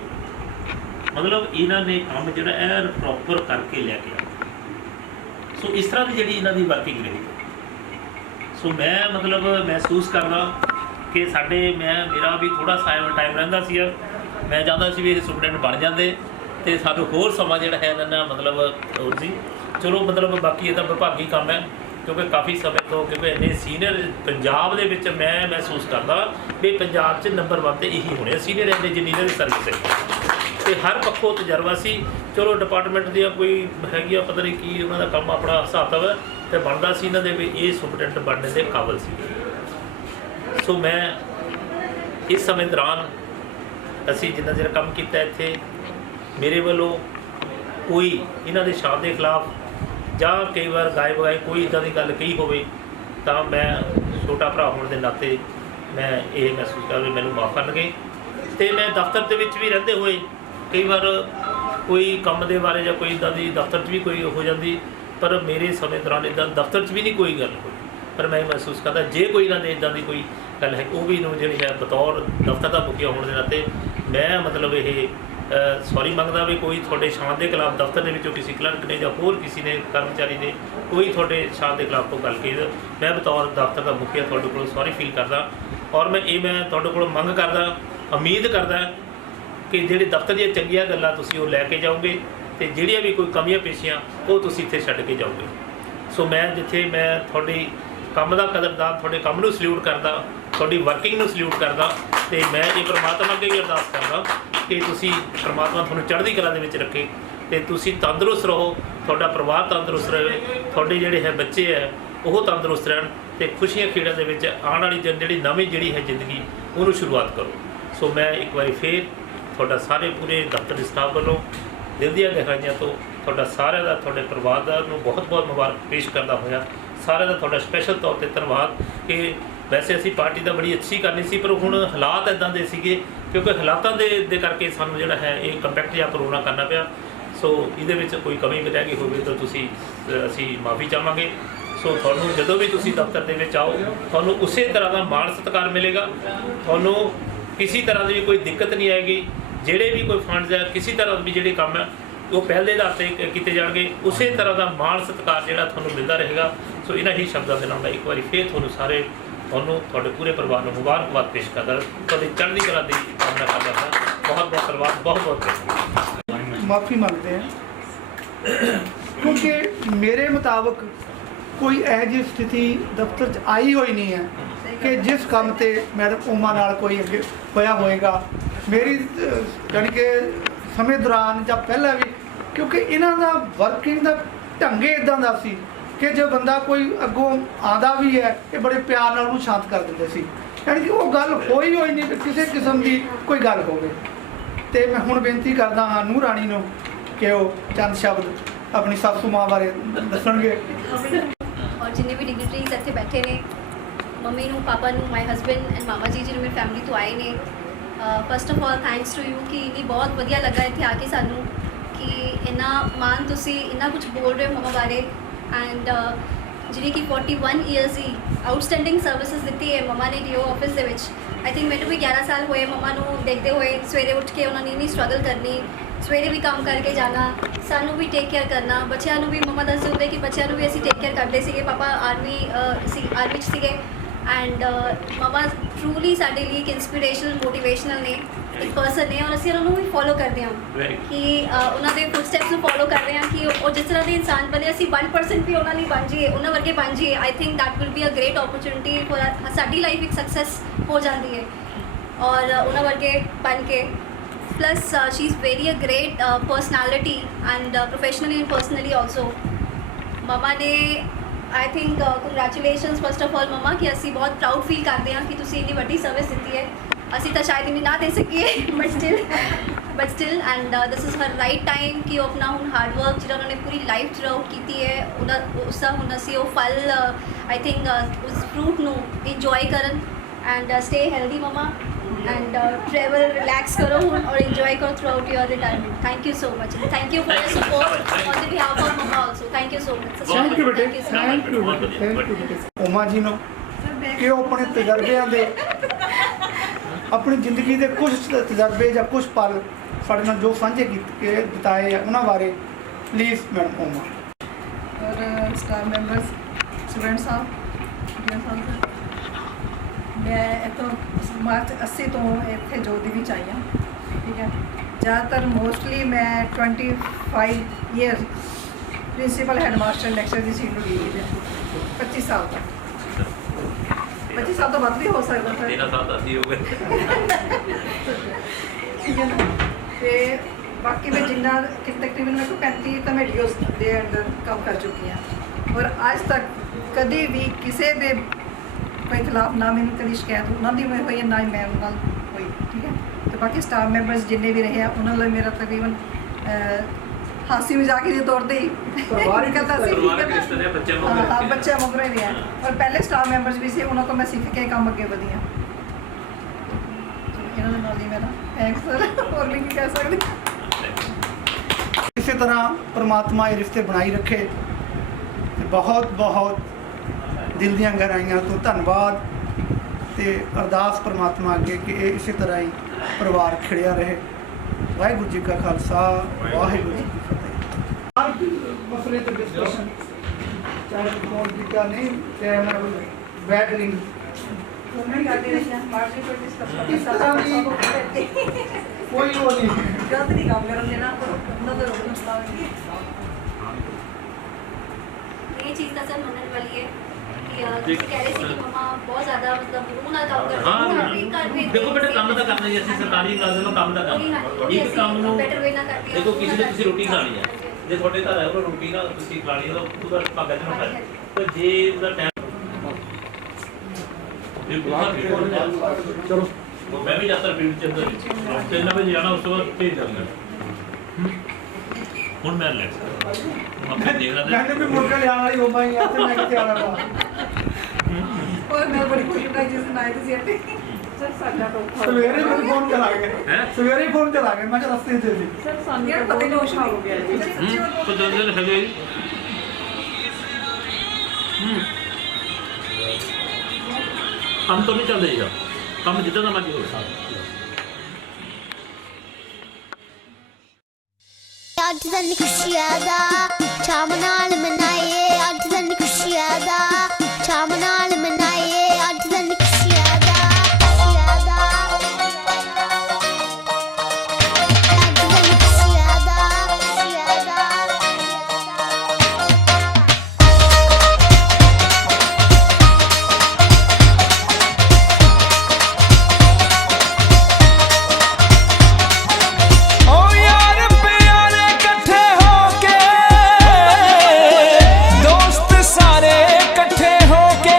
ਮਤਲਬ ਇਹਨਾਂ ਨੇ ਕੰਮ ਜਿਹੜਾ ਐਨ ਪ੍ਰੋਪਰ ਕਰਕੇ ਲੈ ਕੇ ਆਉਣਾ। ਸੋ ਇਸ ਤਰ੍ਹਾਂ ਦੀ ਜਿਹੜੀ ਇਹਨਾਂ ਦੀ ਵਰਕਿੰਗ ਰਹੀ। ਸੋ ਮੈਂ ਮਤਲਬ ਮਹਿਸੂਸ ਕਰਦਾ ਕਿ ਮੇਰਾ ਵੀ ਥੋੜ੍ਹਾ ਟਾਈਮ ਰਹਿੰਦਾ ਸੀ, ਮੈਂ ਚਾਹੁੰਦਾ ਸੀ ਵੀ ਇਹ ਸੁਪਰਡੈਂਟ ਬਣ ਜਾਂਦੇ ਤੇ ਸਾਨੂੰ ਹੋਰ ਸਮਾਂ ਜਿਹੜਾ ਹੈ ਇਹਨਾਂ ਨਾਲ ਮਤਲਬ ਹੋਰ ਸੀ। ਚਲੋ ਮਤਲਬ ਬਾਕੀ ਇਹ ਤਾਂ ਵਿਭਾਗੀ ਕੰਮ ਹੈ ਕਿਉਂਕਿ ਕਾਫੀ ਸਮੇਂ ਤੋਂ ਕਿਉਂਕਿ ਇੰਨੇ ਸੀਨੀਅਰ ਪੰਜਾਬ ਦੇ ਵਿੱਚ ਮੈਂ ਮਹਿਸੂਸ ਕਰਦਾ ਵੀ ਪੰਜਾਬ 'ਚ ਨੰਬਰ 1 ਤੇ ਇਹੀ ਹੋਣੇ ਸੀਨੀਅਰ ਇੰਜੀਨੀਅਰ ਸਰਵਿਸ ਤੇ ਹਰ ਪੱਖੋਂ ਤਜਰਬਾ ਸੀ। ਚਲੋ ਡਿਪਾਰਟਮੈਂਟ ਦੀਆਂ ਕੋਈ ਹੈਗੀ ਆ ਪਤਾ ਨਹੀਂ ਕੀ ਉਹਨਾਂ ਦਾ ਕੰਮ ਆਪਣਾ ਹਿਸਾਬ ਵਾ ਤੇ ਬਣਦਾ ਸੀ ਇਹਨਾਂ ਦੇ ਵੀ ਇਹ ਸੁਪਰਡੈਂਟ ਬਣਨੇ ਦੇ ਕਾਬਲ ਸੀ। ਸੋ ਮੈਂ ਇਸ ਸਮੇਂ ਦੌਰਾਨ ਅਸੀਂ ਜਿੰਨਾ ਚਿਰ ਕੰਮ ਕੀਤਾ ਇੱਥੇ ਮੇਰੇ ਵੱਲੋਂ ਕੋਈ ਇਹਨਾਂ ਦੇ ਸ਼ਾਨ ਦੇ ਖਿਲਾਫ ਜਾਂ ਕਈ ਵਾਰ ਗਾਏ ਬਗਾਏ ਕੋਈ ਇੱਦਾਂ ਦੀ ਗੱਲ ਕਹੀ ਹੋਵੇ ਤਾਂ ਮੈਂ ਛੋਟਾ ਭਰਾ ਹੋਣ ਦੇ ਨਾਤੇ ਮੈਂ ਇਹ ਮਹਿਸੂਸ ਕਰਦਾ ਵੀ ਮੈਨੂੰ ਮਾਫ਼ ਕਰਨਗੇ। ਅਤੇ ਮੈਂ ਦਫ਼ਤਰ ਦੇ ਵਿੱਚ ਵੀ ਰਹਿੰਦੇ ਹੋਏ ਕਈ ਵਾਰ ਕੋਈ ਕੰਮ ਦੇ ਬਾਰੇ ਜਾਂ ਕੋਈ ਇੱਦਾਂ ਦੀ ਦਫ਼ਤਰ 'ਚ ਵੀ ਕੋਈ ਹੋ ਜਾਂਦੀ, ਪਰ ਮੇਰੇ ਸਮੇਂ ਦੌਰਾਨ ਇੱਦਾਂ ਦਫ਼ਤਰ 'ਚ ਵੀ ਨਹੀਂ ਕੋਈ ਗੱਲ ਹੋਈ। ਪਰ ਮੈਂ ਮਹਿਸੂਸ ਕਰਦਾ ਜੇ ਕੋਈ ਇਹਨਾਂ ਦੇ ਇੱਦਾਂ ਦੀ ਕੋਈ ਗੱਲ ਹੈ ਉਹ ਵੀ ਨੂੰ ਜਿਹੜੀ ਹੈ ਬਤੌਰ ਦਫ਼ਤਰ ਦਾ ਮੁਖੀਆ ਹੋਣ ਦੇ ਨਾਤੇ ਮੈਂ ਮਤਲਬ ਇਹ ਸੌਰੀ ਮੰਗਦਾ ਵੀ ਕੋਈ ਤੁਹਾਡੇ ਸ਼ਾਨ ਦੇ ਖਿਲਾਫ ਦਫ਼ਤਰ ਦੇ ਵਿੱਚੋਂ ਕਿਸੇ ਕਲਰਕ ਨੇ ਜਾਂ ਹੋਰ ਕਿਸੇ ਨੇ ਕਰਮਚਾਰੀ ਨੇ ਕੋਈ ਤੁਹਾਡੇ ਸ਼ਾਨ ਦੇ ਖਿਲਾਫ ਕੋਈ ਗੱਲ ਕਹੀ, ਮੈਂ ਬਤੌਰ ਦਫ਼ਤਰ ਦਾ ਮੁਖੀਆ ਤੁਹਾਡੇ ਕੋਲ ਸੌਰੀ ਫੀਲ ਕਰਦਾ। ਔਰ ਮੈਂ ਤੁਹਾਡੇ ਕੋਲ ਮੰਗ ਕਰਦਾ, ਉਮੀਦ ਕਰਦਾ ਕਿ ਜਿਹੜੇ ਦਫ਼ਤਰ ਦੀਆਂ ਚੰਗੀਆਂ ਗੱਲਾਂ ਤੁਸੀਂ ਉਹ ਲੈ ਕੇ ਜਾਓਗੇ ਅਤੇ ਜਿਹੜੀਆਂ ਵੀ ਕੋਈ ਕਮੀਆਂ ਪੇਸ਼ੀਆਂ ਉਹ ਤੁਸੀਂ ਇੱਥੇ ਛੱਡ ਕੇ ਜਾਓਗੇ। ਸੋ ਮੈਂ ਜਿੱਥੇ ਮੈਂ ਤੁਹਾਡੀ ਕੰਮ ਦਾ ਕਦਰਦਾਨ, ਤੁਹਾਡੇ ਕੰਮ ਨੂੰ ਸਲੂਟ ਕਰਦਾ, ਤੁਹਾਡੀ ਵਰਕਿੰਗ ਨੂੰ ਸਲੂਟ ਕਰਦਾ ਅਤੇ ਮੈਂ ਇਹ ਪਰਮਾਤਮਾ ਅੱਗੇ ਵੀ ਅਰਦਾਸ ਕਰਦਾ ਕਿ ਤੁਸੀਂ ਪਰਮਾਤਮਾ ਤੁਹਾਨੂੰ ਚੜ੍ਹਦੀ ਕਲਾ ਦੇ ਵਿੱਚ ਰੱਖੇ ਅਤੇ ਤੁਸੀਂ ਤੰਦਰੁਸਤ ਰਹੋ, ਤੁਹਾਡਾ ਪਰਿਵਾਰ ਤੰਦਰੁਸਤ ਰਹੇ, ਤੁਹਾਡੇ ਜਿਹੜੇ ਹੈ ਬੱਚੇ ਹੈ ਉਹ ਤੰਦਰੁਸਤ ਰਹਿਣ ਅਤੇ ਖੁਸ਼ੀਆਂ ਖੇੜਾਂ ਦੇ ਵਿੱਚ ਆਉਣ ਵਾਲੀ ਜਿਹੜੀ ਨਵੀਂ ਜਿਹੜੀ ਹੈ ਜ਼ਿੰਦਗੀ ਉਹਨੂੰ ਸ਼ੁਰੂਆਤ ਕਰੋ। ਸੋ ਮੈਂ ਇੱਕ ਵਾਰੀ ਫੇਰ ਤੁਹਾਡਾ ਸਾਰੇ ਪੂਰੇ ਦਫ਼ਤਰ ਦੇ ਸਟਾਫ ਵੱਲੋਂ ਦਿਲ ਦੀਆਂ ਗਹਿਰਾਈਆਂ ਤੋਂ ਤੁਹਾਡਾ ਸਾਰਿਆਂ ਦਾ, ਤੁਹਾਡੇ ਪਰਿਵਾਰ ਦਾ ਨੂੰ ਬਹੁਤ ਬਹੁਤ ਮੁਬਾਰਕ ਪੇਸ਼ ਕਰਦਾ ਹੋਇਆ ਸਾਰਿਆਂ ਦਾ ਤੁਹਾਡਾ ਸਪੈਸ਼ਲ ਤੌਰ ਤੇ ਧੰਨਵਾਦ ਕਿ ਵੈਸੇ ਅਸੀਂ ਪਾਰਟੀ ਤਾਂ ਬੜੀ ਅੱਛੀ ਕਰਨੀ ਸੀ ਪਰ ਹੁਣ ਹਾਲਾਤ ਇਦਾਂ ਦੇ ਸੀਗੇ ਕਿਉਂਕਿ ਹਾਲਾਤਾਂ ਦੇ ਕਰਕੇ ਸਾਨੂੰ ਜਿਹੜਾ ਹੈ ਇਹ ਕੰਪੈਕਟ ਜਿਹਾ ਪ੍ਰੋਗਰਾਮ ਕਰਨਾ ਪਿਆ। ਸੋ ਇਹਦੇ ਵਿੱਚ ਕੋਈ ਕਮੀ ਰਹਿ ਗਈ ਹੋਵੇ ਤਾਂ ਅਸੀਂ ਮਾਫੀ ਚਾਹਾਂਗੇ। ਸੋ ਤੁਹਾਨੂੰ ਜਦੋਂ ਵੀ ਤੁਸੀਂ ਦਫ਼ਤਰ ਦੇ ਵਿੱਚ ਆਓ ਤੁਹਾਨੂੰ ਉਸੇ ਤਰ੍ਹਾਂ ਦਾ ਮਾਣ ਸਤਿਕਾਰ ਮਿਲੇਗਾ, ਤੁਹਾਨੂੰ ਕਿਸੇ ਤਰ੍ਹਾਂ ਦੀ ਵੀ ਕੋਈ ਦਿੱਕਤ ਨਹੀਂ ਆਏਗੀ। ਜਿਹੜੇ ਵੀ ਕੋਈ ਫੰਡਸ ਹੈ ਕਿਸੇ ਤਰ੍ਹਾਂ ਵੀ ਜਿਹੜੇ ਕੰਮ ਹੈ ਉਹ ਪਹਿਲੇ ਆਧਾਰ ਤੇ ਕੀਤੇ ਜਾਣਗੇ, ਉਸੇ ਤਰ੍ਹਾਂ ਦਾ ਮਾਣ ਸਤਿਕਾਰ ਜਿਹੜਾ ਤੁਹਾਨੂੰ ਮਿਲਦਾ ਰਹੇਗਾ। ਸੋ ਇਹਨਾਂ ਹੀ ਸ਼ਬਦਾਂ ਦੇ ਨਾਲ ਮੈਂ ਇੱਕ ਵਾਰੀ ਫਿਰ ਤੁਹਾਨੂੰ ਤੁਹਾਡੇ ਪੂਰੇ ਪਰਿਵਾਰ ਨੂੰ ਮੁਬਾਰਕਬਾਦ ਪੇਸ਼ ਕਰਦਾ, ਤੁਹਾਡੀ ਚੜ੍ਹਦੀ ਕਲਾ ਦੀ ਕਾਮਨਾ ਕਰਦਾ ਹਾਂ। ਬਹੁਤ ਬਹੁਤ ਧੰਨਵਾਦ, ਬਹੁਤ ਬਹੁਤ ਮਾਫੀ ਮੰਗਦੇ ਹਾਂ ਕਿਉਂਕਿ ਮੇਰੇ ਮੁਤਾਬਕ ਕੋਈ ਇਹੋ ਜਿਹੀ ਸਥਿਤੀ ਦਫ਼ਤਰ 'ਚ ਆਈ ਹੋਈ ਨਹੀਂ ਹੈ ਕਿ ਜਿਸ ਕੰਮ ਤੇ ਮੈਡਮ ਉਮਾ ਨਾਲ ਕੋਈ ਅੱਗੇ ਹੋਇਆ ਹੋਏਗਾ। ਮੇਰੀ ਜਾਣੀ ਕਿ ਸਮੇਂ ਦੌਰਾਨ ਜਾਂ ਪਹਿਲਾਂ ਵੀ ਕਿਉਂਕਿ ਇਹਨਾਂ ਦਾ ਵਰਕਿੰਗ ਦਾ ਢੰਗੇ ਇਦਾਂ ਦਾ ਸੀ ਕਿ ਜੇ ਬੰਦਾ ਕੋਈ ਅੱਗੋਂ ਆਉਂਦਾ ਵੀ ਹੈ ਇਹ ਬੜੇ ਪਿਆਰ ਨਾਲ ਉਹਨੂੰ ਸ਼ਾਂਤ ਕਰ ਦਿੰਦੇ ਸੀ। ਯਾਨੀ ਕਿ ਉਹ ਗੱਲ ਹੋਈ ਨਹੀਂ ਕਿ ਕਿਸੇ ਕਿਸਮ ਦੀ ਕੋਈ ਗੱਲ ਹੋਵੇ। ਤੇ ਮੈਂ ਹੁਣ ਬੇਨਤੀ ਕਰਦਾ ਹਾਂ ਨੂੰਹ ਰਾਣੀ ਨੂੰ ਕਿ ਉਹ ਚੰਦ ਸ਼ਬਦ ਆਪਣੀ ਸਾਸੂ ਮਾਂ ਬਾਰੇ ਦੱਸਣਗੇ। ਔਰ ਜਿੰਨੇ ਵੀ ਡਿਗਨਿਟਰੀਜ਼ ਇੱਥੇ ਬੈਠੇ ਨੇ, ਮੰਮੀ ਨੂੰ, ਪਾਪਾ ਨੂੰ, ਮਾਈ ਹਸਬੈਂਡ ਐਂਡ ਮਾਮਾ ਜੀ ਜਿਹੜੇ ਮੇਰੀ ਫੈਮਿਲੀ ਤੋਂ ਆਏ ਨੇ, first of all thanks to you ਕਿ ਇੰਨੀ ਬਹੁਤ ਵਧੀਆ ਲੱਗਾ ਇੱਥੇ ਆ ਕੇ ਸਾਨੂੰ ਕਿ ਇੰਨਾ ਮਾਣ ਤੁਸੀਂ ਇੰਨਾ ਕੁਝ ਬੋਲ ਰਹੇ ਹੋ ਮਮਾ ਬਾਰੇ। ਐਂਡ ਜਿਹੜੀ ਕਿ 41 ਇਅਰਸ ਦੀ ਆਊਟਸਟੈਂਡਿੰਗ ਸਰਵਿਸਿਜ਼ ਦਿੱਤੀ ਹੈ ਮਮਾ ਨੇ ਡੀਓ ਆਫਿਸ ਦੇ ਵਿੱਚ। ਆਈ ਥਿੰਕ ਮੈਨੂੰ ਵੀ 11 ਸਾਲ ਹੋਏ ਮਮਾ ਨੂੰ ਦੇਖਦੇ ਹੋਏ। ਸਵੇਰੇ ਉੱਠ ਕੇ ਉਹਨਾਂ ਨੇ ਇੰਨੀ ਸਟਰਗਲ ਕਰਨੀ, ਸਵੇਰੇ ਵੀ ਕੰਮ ਕਰਕੇ ਜਾਣਾ, ਸਾਨੂੰ ਵੀ ਟੇਕ ਕੇਅਰ ਕਰਨਾ, ਬੱਚਿਆਂ ਨੂੰ ਵੀ ਮਮਾ ਦੱਸਦੇ ਹੁੰਦੇ ਕਿ ਬੱਚਿਆਂ ਨੂੰ ਵੀ ਅਸੀਂ ਟੇਕ ਕੇਅਰ ਕਰਦੇ ਸੀਗੇ। ਪਾਪਾ ਆਰਮੀ 'ਚ ਸੀਗੇ ਐਂਡ ਮਮਾ ਟਰੂਲੀ ਸਾਡੇ ਲਈ ਇੱਕ ਇੰਸਪੀਰੇਸ਼ਨਲ ਮੋਟੀਵੇਸ਼ਨਲ ਨੇ, ਇੱਕ ਪਰਸਨ ਨੇ ਔਰ ਅਸੀਂ ਉਹਨਾਂ ਨੂੰ ਵੀ ਫੋਲੋ ਕਰਦੇ ਹਾਂ ਕਿ ਉਹਨਾਂ ਦੇ ਫੁੱਟਸਟੈਪਸ ਨੂੰ ਫੋਲੋ ਕਰ ਰਹੇ ਹਾਂ ਕਿ ਉਹ ਜਿਸ ਤਰ੍ਹਾਂ ਦੇ ਇਨਸਾਨ ਬਣੇ ਅਸੀਂ 1% ਵੀ ਉਹਨਾਂ ਲਈ ਬਣ ਜਾਈਏ, ਉਹਨਾਂ ਵਰਗੇ ਬਣ ਜਾਈਏ। I think that will be a great opportunity for ਸਾਡੀ ਲਾਈਫ ਇੱਕ ਸਕਸੈਸ ਹੋ ਜਾਂਦੀ ਹੈ ਔਰ ਉਹਨਾਂ ਵਰਗੇ ਬਣ ਕੇ। Plus, she's very a great personality and professionally and personally also. Mama ने I think congratulations first of all mama कि ਅਸੀਂ ਬਹੁਤ ਪ੍ਰਾਊਡ ਫੀਲ ਕਰਦੇ ਹਾਂ ਕਿ ਤੁਸੀਂ ਇੰਨੀ ਵੱਡੀ ਸਰਵਿਸ ਦਿੱਤੀ ਹੈ। ਅਸੀਂ ਤਾਂ ਸ਼ਾਇਦ ਇੰਨੀ ਨਾ ਦੇ ਸਕੀਏ but still and this is her right time ਕਿ ਉਹ ਆਪਣਾ ਹੁਣ ਹਾਰਡ ਵਰਕ ਜਿਹੜਾ ਉਹਨਾਂ ਨੇ ਪੂਰੀ ਲਾਈਫ ਥਰੂ ਕੀਤੀ ਹੈ ਉਸ ਦਾ ਹੁਣ ਅਸੀਂ ਉਹ ਫਲ I think ਉਸ ਫਰੂਟ ਨੂੰ ਇੰਜੋਏ ਕਰਨ and stay healthy mama and travel, relax karo और enjoy karo throughout your retirement. Thank you so much. And thank you for your support on the behalf of mama also. Thank you so much. Thank you ਬੇਟੇ, Thank you so much. Thank you ਬੇਟੇ। ਉਮਾ ਜੀ ਨੂੰ ਕਿ ਉਹ ਆਪਣੇ ਤਜਰਬਿਆਂ ਦੇ ਆਪਣੀ ਜ਼ਿੰਦਗੀ ਦੇ ਕੁਝ ਤਜਰਬੇ ਜਾਂ ਕੁਝ ਪਲ ਸਾਡੇ ਨਾਲ ਜੋ ਸਾਂਝੇ ਕੀਤੇ ਬਿਤਾਏ ਆ ਉਹਨਾਂ ਬਾਰੇ ਪਲੀਜ਼ ਮੈਡਮ ਉਮਾ। और स्टाफ मेंबर्स, स्टूडेंट साहब, मैं इतों मार्च 80 तो इतने जोधी भी चाहिए, ठीक है। ज़्यादातर मोस्टली मैं 25 ईयर प्रिंसीपल हैडमास्टर लेक्चर की सीट ली है 25 साल तक। 25 साल तो बाद भी हो सकता है, 13 साल तो हो गए, ठीक है ना। तो बाकी मैं जिन्ना कि तकरीबन मेरे को 35 तो मैं डीओ के अंदर काम कर चुकी हैं और आज तक कभी भी किसी दे कोई खिलाफ ना मैंने कभी शिकायत उन्होंने भी हुई है ना ही मैं उन्होंने हुई, ठीक है। तो बाकी स्टाफ मैंबर्स जिन्ने भी रहे हैं उन्होंने मेरा तकरीबन हासी मजाक के तौर पर ही करता बच्चे मुगरे भी हैं और पहले स्टाफ मैंबर्स भी से उन्होंने मैं सीख के काम अगे बढ़ी हाँ। इन्होंने नाल ही मेरा थैंक्स सर और भी कह सकते। इसी तरह परमात्मा ये रिश्ते बनाई रखे। बहुत बहुत दिल ਦੀਆਂ ਗਹਿਰਾਈਆਂ ਤੋਂ ਧੰਨਵਾਦ ਤੇ ਅਰਦਾਸ ਪਰਮਾਤਮਾ ਅੱਗੇ ਕਿ ਇਹ ਇਸੇ ਤਰ੍ਹਾਂ ਹੀ ਪਰਿਵਾਰ ਖਿੜਿਆ ਰਹੇ। ਵਾਹਿਗੁਰੂ ਜੀ ਕਾ ਖਾਲਸਾ, ਵਾਹਿਗੁਰੂ ਜੀ ਕੀ ਫਤਿਹ। ਹਰ ਮਸਲੇ ਤੇ ਡਿਸਕਸ਼ਨ ਚਾਹੇ ਕੌਣ ਦੀ ਕਾ ਨਹੀਂ ਚਾਹੇ ਬੈਟਰਿੰਗ नहीं करते रहिए मार्केट पर डिस्कस इस तरह की कोई वो नहीं है। गलत नहीं काम करने देना नजर हो जाएगी। ये चीज़ का सर मनन वाली है कि कह रहे थे कि मम्मा बहुत ज़्यादा मतलब रूह ना काम करते हाँ देखो बेटा काम तो करना ही है, सरकारी मुलाजिम ਨੂੰ ਕੰਮ ਤਾਂ ਕਰਨਾ ਇੱਕ ਕੰਮ ਨੂੰ बेटर वे ना करते देखो किसी ने ਤੁਸੀਂ ਰੋਟੀ ਖਾਣੀ ਹੈ ਜੇ ਤੁਹਾਡੇ ਘਰ ਆਇਆ ਉਹ ਰੋਟੀ ਨਾ ਤੁਸੀਂ ਖਾ ਲਈ ਉਹਦਾ ਭਾਗਾ ਚ ਨਾ ਖਾਏ ਤੇ ਜੇ ਉਹਦਾ ਟਾਈਮ चलो मैं भी जाता फील्ड के अंदर 3 बजे जाना, उस बाद भेज जाऊंगा। ਹੁਣ ਮੈਂ ਰਿਲੈਕਸ ਆਪੇ ਦੇਖਦਾ मैंने भी मुर्गा ले आना ही होगा यहाँ से मैं क्या आ रहा और मैं बड़ी खुश होता जिस दिन आए थे सीएटी सर साडा तो सवेरे ही फोन चला गए हैं? सवेरे ही फोन चला गए मैं रास्ते से थी सर सानू यार पता नहीं औखा हो गया जी तो जल्दी है जी ਕੰਮ ਤੋਂ ਨਹੀਂ ਚੱਲਦੇ ਯਾਰ ਕੰਮ ਜਿੱਦਾਂ ਦਾ ਮਰਜ਼ੀ ਹੋਵੇ ਅੱਜ ਦਿਨ ਖੁਸ਼ੀਆਂ ਦਾ ਸ਼ਾਮ ਨਾਲ ਮਨਾਈਏ ਅੱਜ ਦਿਨ ਖੁਸ਼ੀਆਂ ਦਾ ਸ਼ਾਮ ਨਾਲ ਮਨਾਈਏ ਅੱਜ ਦਿਨ ਖੁਸ਼ੀਆਂ ਦਾ ਅੱਜ ਦਿਨ ਖੁਸ਼ੀਆਂ ਦਾ ਓ ਯਾਰ ਪਿਆਰੇ ਇਕੱਠੇ ਹੋ ਕੇ ਦੋਸਤ ਸਾਰੇ ਇਕੱਠੇ ਹੋ ਕੇ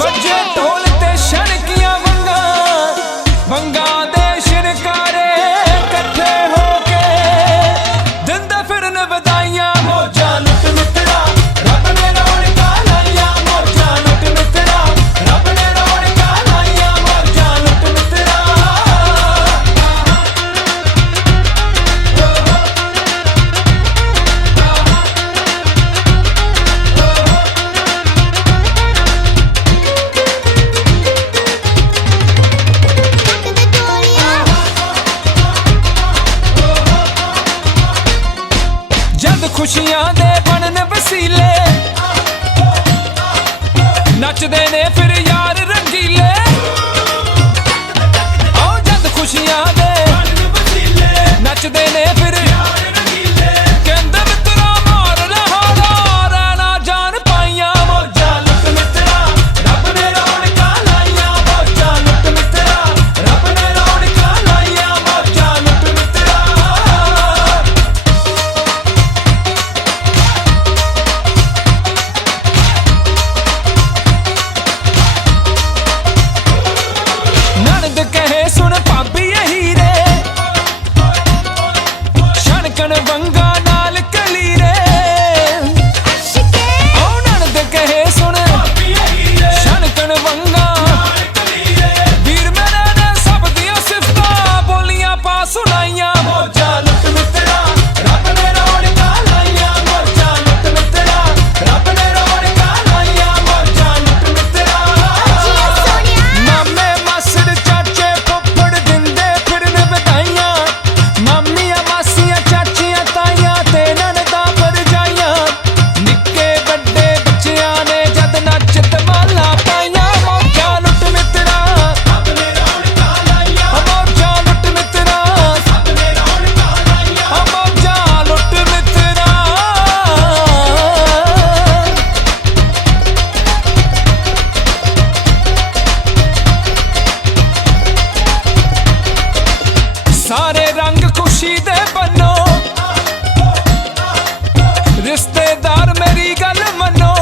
ਵੱਜੇ ਢੋਲ ਤੇ ਛਣਕੀਆਂ ਵੰਗਾਂ ਦੇ ਸ਼ਿਨਕਾਰੇ ਇਕੱਠੇ ਹੋ ਕੇ ਦਿੰਦੇ ਫਿਰਨ ਵਧਾਈਆਂ ਮੌਜਾਂ ਲੁੱਟ ਮਿੱਤਰਾ ਰੱਬ ਨੇ ਰੌਣਕਾਂ ਲਾਈਆਂ ਮੌਜਾਂ ਲੁੱਟ ਮਿੱਤਰਾ ਰੱਬ ਨੇ ਰੌਣਕਾਂ ਲਾਈਆਂ ਮੌਜਾਂ ਲੁੱਟ ਮਿੱਤਰਾ ਦੇ ਟੋਲੀਆਂ ਜਦ ਖੁਸ਼ੀਆਂ ਦੇ ਬਣਨ ਵਸੀਲੇ ਨੱਚਦੇ ਨੇ ਫਿਰ ਯਾਰ ਰੰਗੀਲੇ ਆਓ ਜਦ ਖੁਸ਼ੀਆਂ ਦੇ ਬਣਨ ਵਸੀਲੇ ਨੱਚਦੇ ਨੇ ਫਿਰ ਯਾਰ ਰੰਗੀਲੇ ਕਹਿੰਦੇ ਮਿੱਤਰਾ ਮਾਰ ਲਹਾੜਾ ਰਹਿਣਾ ਜਾਨ ਪਾਈਆਂ ਮੌਜਾਂ ਲੁੱਟ ਮਿੱਤਰਾ ਰੱਬ ਨੇ ਰੌਣਕਾਂ ਲਾਈਆਂ ਮੌਜਾਂ ਲੁੱਟ ਮਿੱਤਰਾ ਰੱਬ ਨੇ ਰੌਣਕਾਂ ਲਾਈਆਂ ਮੌਜਾਂ ਲੁੱਟ ਮਿੱਤਰਾ ਨਣਦ ਕਹੇ ਸੁਣ ਭਾਬੀ ਇਹ ਹੀਰੇ ਛਣਕਣ ਵੰਗਾ ਨਾਲ ਕਲੀਰੇ ਓ ਨਣਦ ਕਹੇ ਸੁਣ ਭਾਬੀ ਇਹ ਹੀਰੇ ਛਣਕਣ ਵੰਗਾ ਨਾਲ ਕਲੀਰੇ ਵੀਰ ਮੇਰੇ ਨੇ ਸਭ ਦੀਆਂ ਸਿਫਤਾਂ ਬੋਲੀਆਂ ਪਾ ਸੁਣਾਈਆਂ ਮੌਜਾਂ ਲੁੱਟ ਮਿੱਤਰਾ ਰੱਬ ਨੇ ਰੌਣਕਾਂ ਲਾਈਆਂ ਮੌਜਾਂ ਲੁੱਟ ਮਿੱਤਰਾ ਰੱਬ ਨੇ ਰੌਣਕਾਂ ਲਾਈਆਂ ਮੌਜਾਂ ਲੁੱਟ ਮਿੱਤਰਾ ਜੀਓ ਸੋਨੀਆ ਮਾਮੇ ਮਾਸੜ ਚਾਚੇ ਫੁੱਫੜ ਦਿੰਦੇ ਫਿਰਨ ਵਧਾਈਆਂ ਮਾਮੀਆਂ ਮਾਸੀਆਂ ਚਾਚੀਆਂ ਤਾਈਆਂ ਤੇ ਨਣਦਾਂ ਭਰਜਾਈਆਂ ਨਿੱਕੇ ਵੱਡੇ ਬੱਚਿਆਂ ਨੇ ਜਦ ਨੱਚ ਧਮਾਲਾਂ ਪਾਈਆਂ ਮੌਜਾਂ ਲੁੱਟ ਮਿੱਤਰਾ ਰੱਬ ਨੇ ਰੌਣਕਾਂ ਲਾਈਆਂ ਮੌਜਾਂ ਲੁੱਟ ਮਿੱਤਰਾ ਰੱਬ ਨੇ ਰੌਣਕਾਂ ਲਾਈਆਂ ਮੌਜਾਂ ਲੁੱਟ ਮਿੱਤਰਾ ਸਾਰੇ ਰੰਗ ਖੁਸ਼ੀ ਦੇ ਬੰਨੋ ਰਿਸ਼ਤੇਦਾਰ ਮੇਰੀ ਗੱਲ ਮੰਨੋ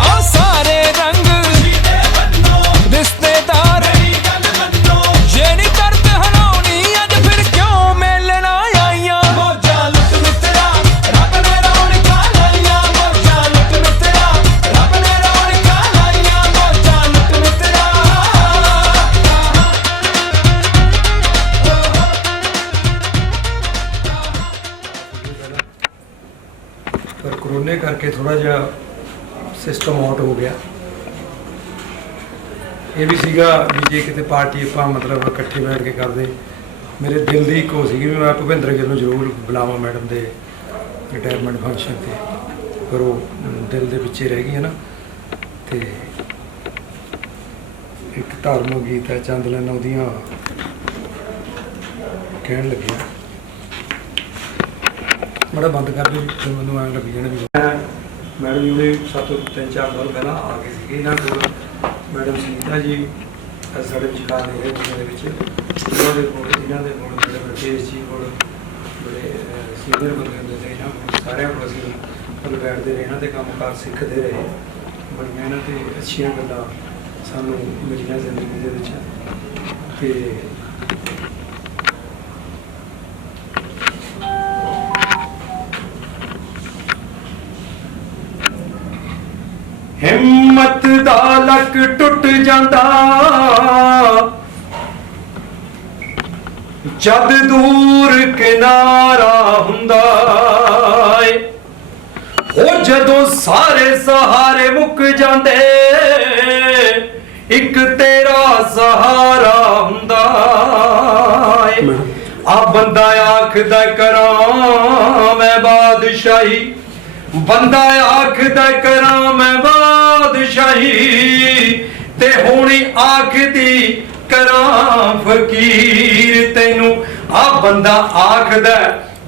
ਆ ਸਾਰੇ ਰੰਗ ਰਿਸ਼ਤੇਦਾਰ ਮੇਰੀ ਗੱਲ ਮੰਨੋ ਜੇ ਨਹੀਂ ਦਰਦ ਹਲਾਉਣੀ ਅੱਜ ਫਿਰ ਕਿਉਂ ਮਿਲਣਾ ਆਈਆਂ ਮੌਜਾਂ ਲੁੱਟ ਮਿੱਤਰਾ ਰੱਬ ਨੇ ਰੌਣਕਾਂ ਲਾਈਆਂ ਮੌਜਾਂ ਲੁੱਟ ਮਿੱਤਰਾ ਰੱਬ ਨੇ ਰੌਣਕਾਂ ਲਾਈਆਂ ਮੌਜਾਂ ਲੁੱਟ ਮਿੱਤਰਾ ਪਰ ਕਰੋਨੇ ਕਰਕੇ ਥੋੜਾ ਜਿਹਾ ਸਿਸਟਮ ਆਊਟ ਹੋ ਗਿਆ। ਇਹ ਵੀ ਸੀਗਾ ਵੀ ਜੇ ਕਿਤੇ ਪਾਰਟੀ ਆਪਾਂ ਮਤਲਬ ਇਕੱਠੇ ਬੈਠ ਕੇ ਕਰਦੇ, ਮੇਰੇ ਦਿਲ ਦੀ ਇੱਕ ਉਹ ਸੀਗੀ ਵੀ ਮੈਂ ਭੁਪਿੰਦਰ ਗਿੱਲ ਨੂੰ ਜ਼ਰੂਰ ਬੁਲਾਵਾਂ ਮੈਡਮ ਦੇ ਰਿਟਾਇਰਮੈਂਟ ਫੰਕਸ਼ਨ ਤੇ, ਪਰ ਉਹ ਦਿਲ ਦੇ ਪਿੱਛੇ ਰਹਿ ਗਈ ਹੈ ਨਾ। ਤੇ ਇੱਕ ਧਾਰਮਿਕ ਗੀਤ ਹੈ ਚੰਦ ਲੈਣਾ ਉਹਦੀਆਂ ਕਹਿਣ ਲੱਗਿਆ ਬੜਾ ਬੰਦ ਕਰ ਦਿਓ ਜੀ, ਮੈਨੂੰ ਐਂ ਲੱਗ ਜਾਣਾ ਵੀ ਮੈਡਮ ਜੀ ਉਹਨੇ 3-4 ਸਾਲ ਪਹਿਲਾਂ ਆ ਗਏ ਸੀਗੇ ਇਹਨਾਂ ਕੋਲ। ਮੈਡਮ ਸੁਨੀਤਾ ਜੀ ਸਾਡੇ ਵਿਚਕਾਰ ਨੇ ਰਹੇ ਦੇ ਵਿੱਚ, ਉਹਨਾਂ ਦੇ ਕੋਲ ਇਹਨਾਂ ਦੇ ਕੋਲ ਬੜੇ ਬ੍ਰਿਟੇਸ਼ ਜੀ ਕੋਲ ਬੜੇ ਸੀਨੀਅਰ ਬੰਦੇ ਹੁੰਦੇ ਸੀ, ਇਹਨਾਂ ਕੋਲ ਸਾਰਿਆਂ ਕੋਲ ਅਸੀਂ ਕੋਲ ਬੈਠਦੇ ਰਹੇ, ਇਹਨਾਂ ਦੇ ਕੰਮਕਾਰ ਸਿੱਖਦੇ ਰਹੇ। ਬੜੀਆਂ ਇਹਨਾਂ ਤੇ ਅੱਛੀਆਂ ਗੱਲਾਂ ਸਾਨੂੰ ਮਿਲੀਆਂ ਜ਼ਿੰਦਗੀ ਦੇ ਵਿੱਚ। ਤੇ ਮਤ ਦਾ ਲੱਕ ਟੁੱਟ ਜਾਂਦਾ ਜਦ ਦੂਰ ਕਿਨਾਰਾ ਹੁੰਦਾ ਏ। ਉਹ ਜਦੋਂ ਸਾਰੇ ਸਹਾਰੇ ਮੁੱਕ ਜਾਂਦੇ ਇੱਕ ਤੇਰਾ ਸਹਾਰਾ ਹੁੰਦਾ ਏ। ਆ ਬੰਦਾ ਆਖਦਾ ਕਰਾਂ ਮੈਂ ਬਾਦਸ਼ਾਹੀ, ਬੰਦਾ ਆਖਦਾ ਕਰਾਂ ਮੈਂ ਬਾਦਸ਼ਾਹੀ, ਤੇ ਹੁਣੀ ਆਖਦੀ ਕਰਾਂ ਫਕੀਰ ਤੈਨੂੰ। ਆ ਬੰਦਾ ਆਖਦਾ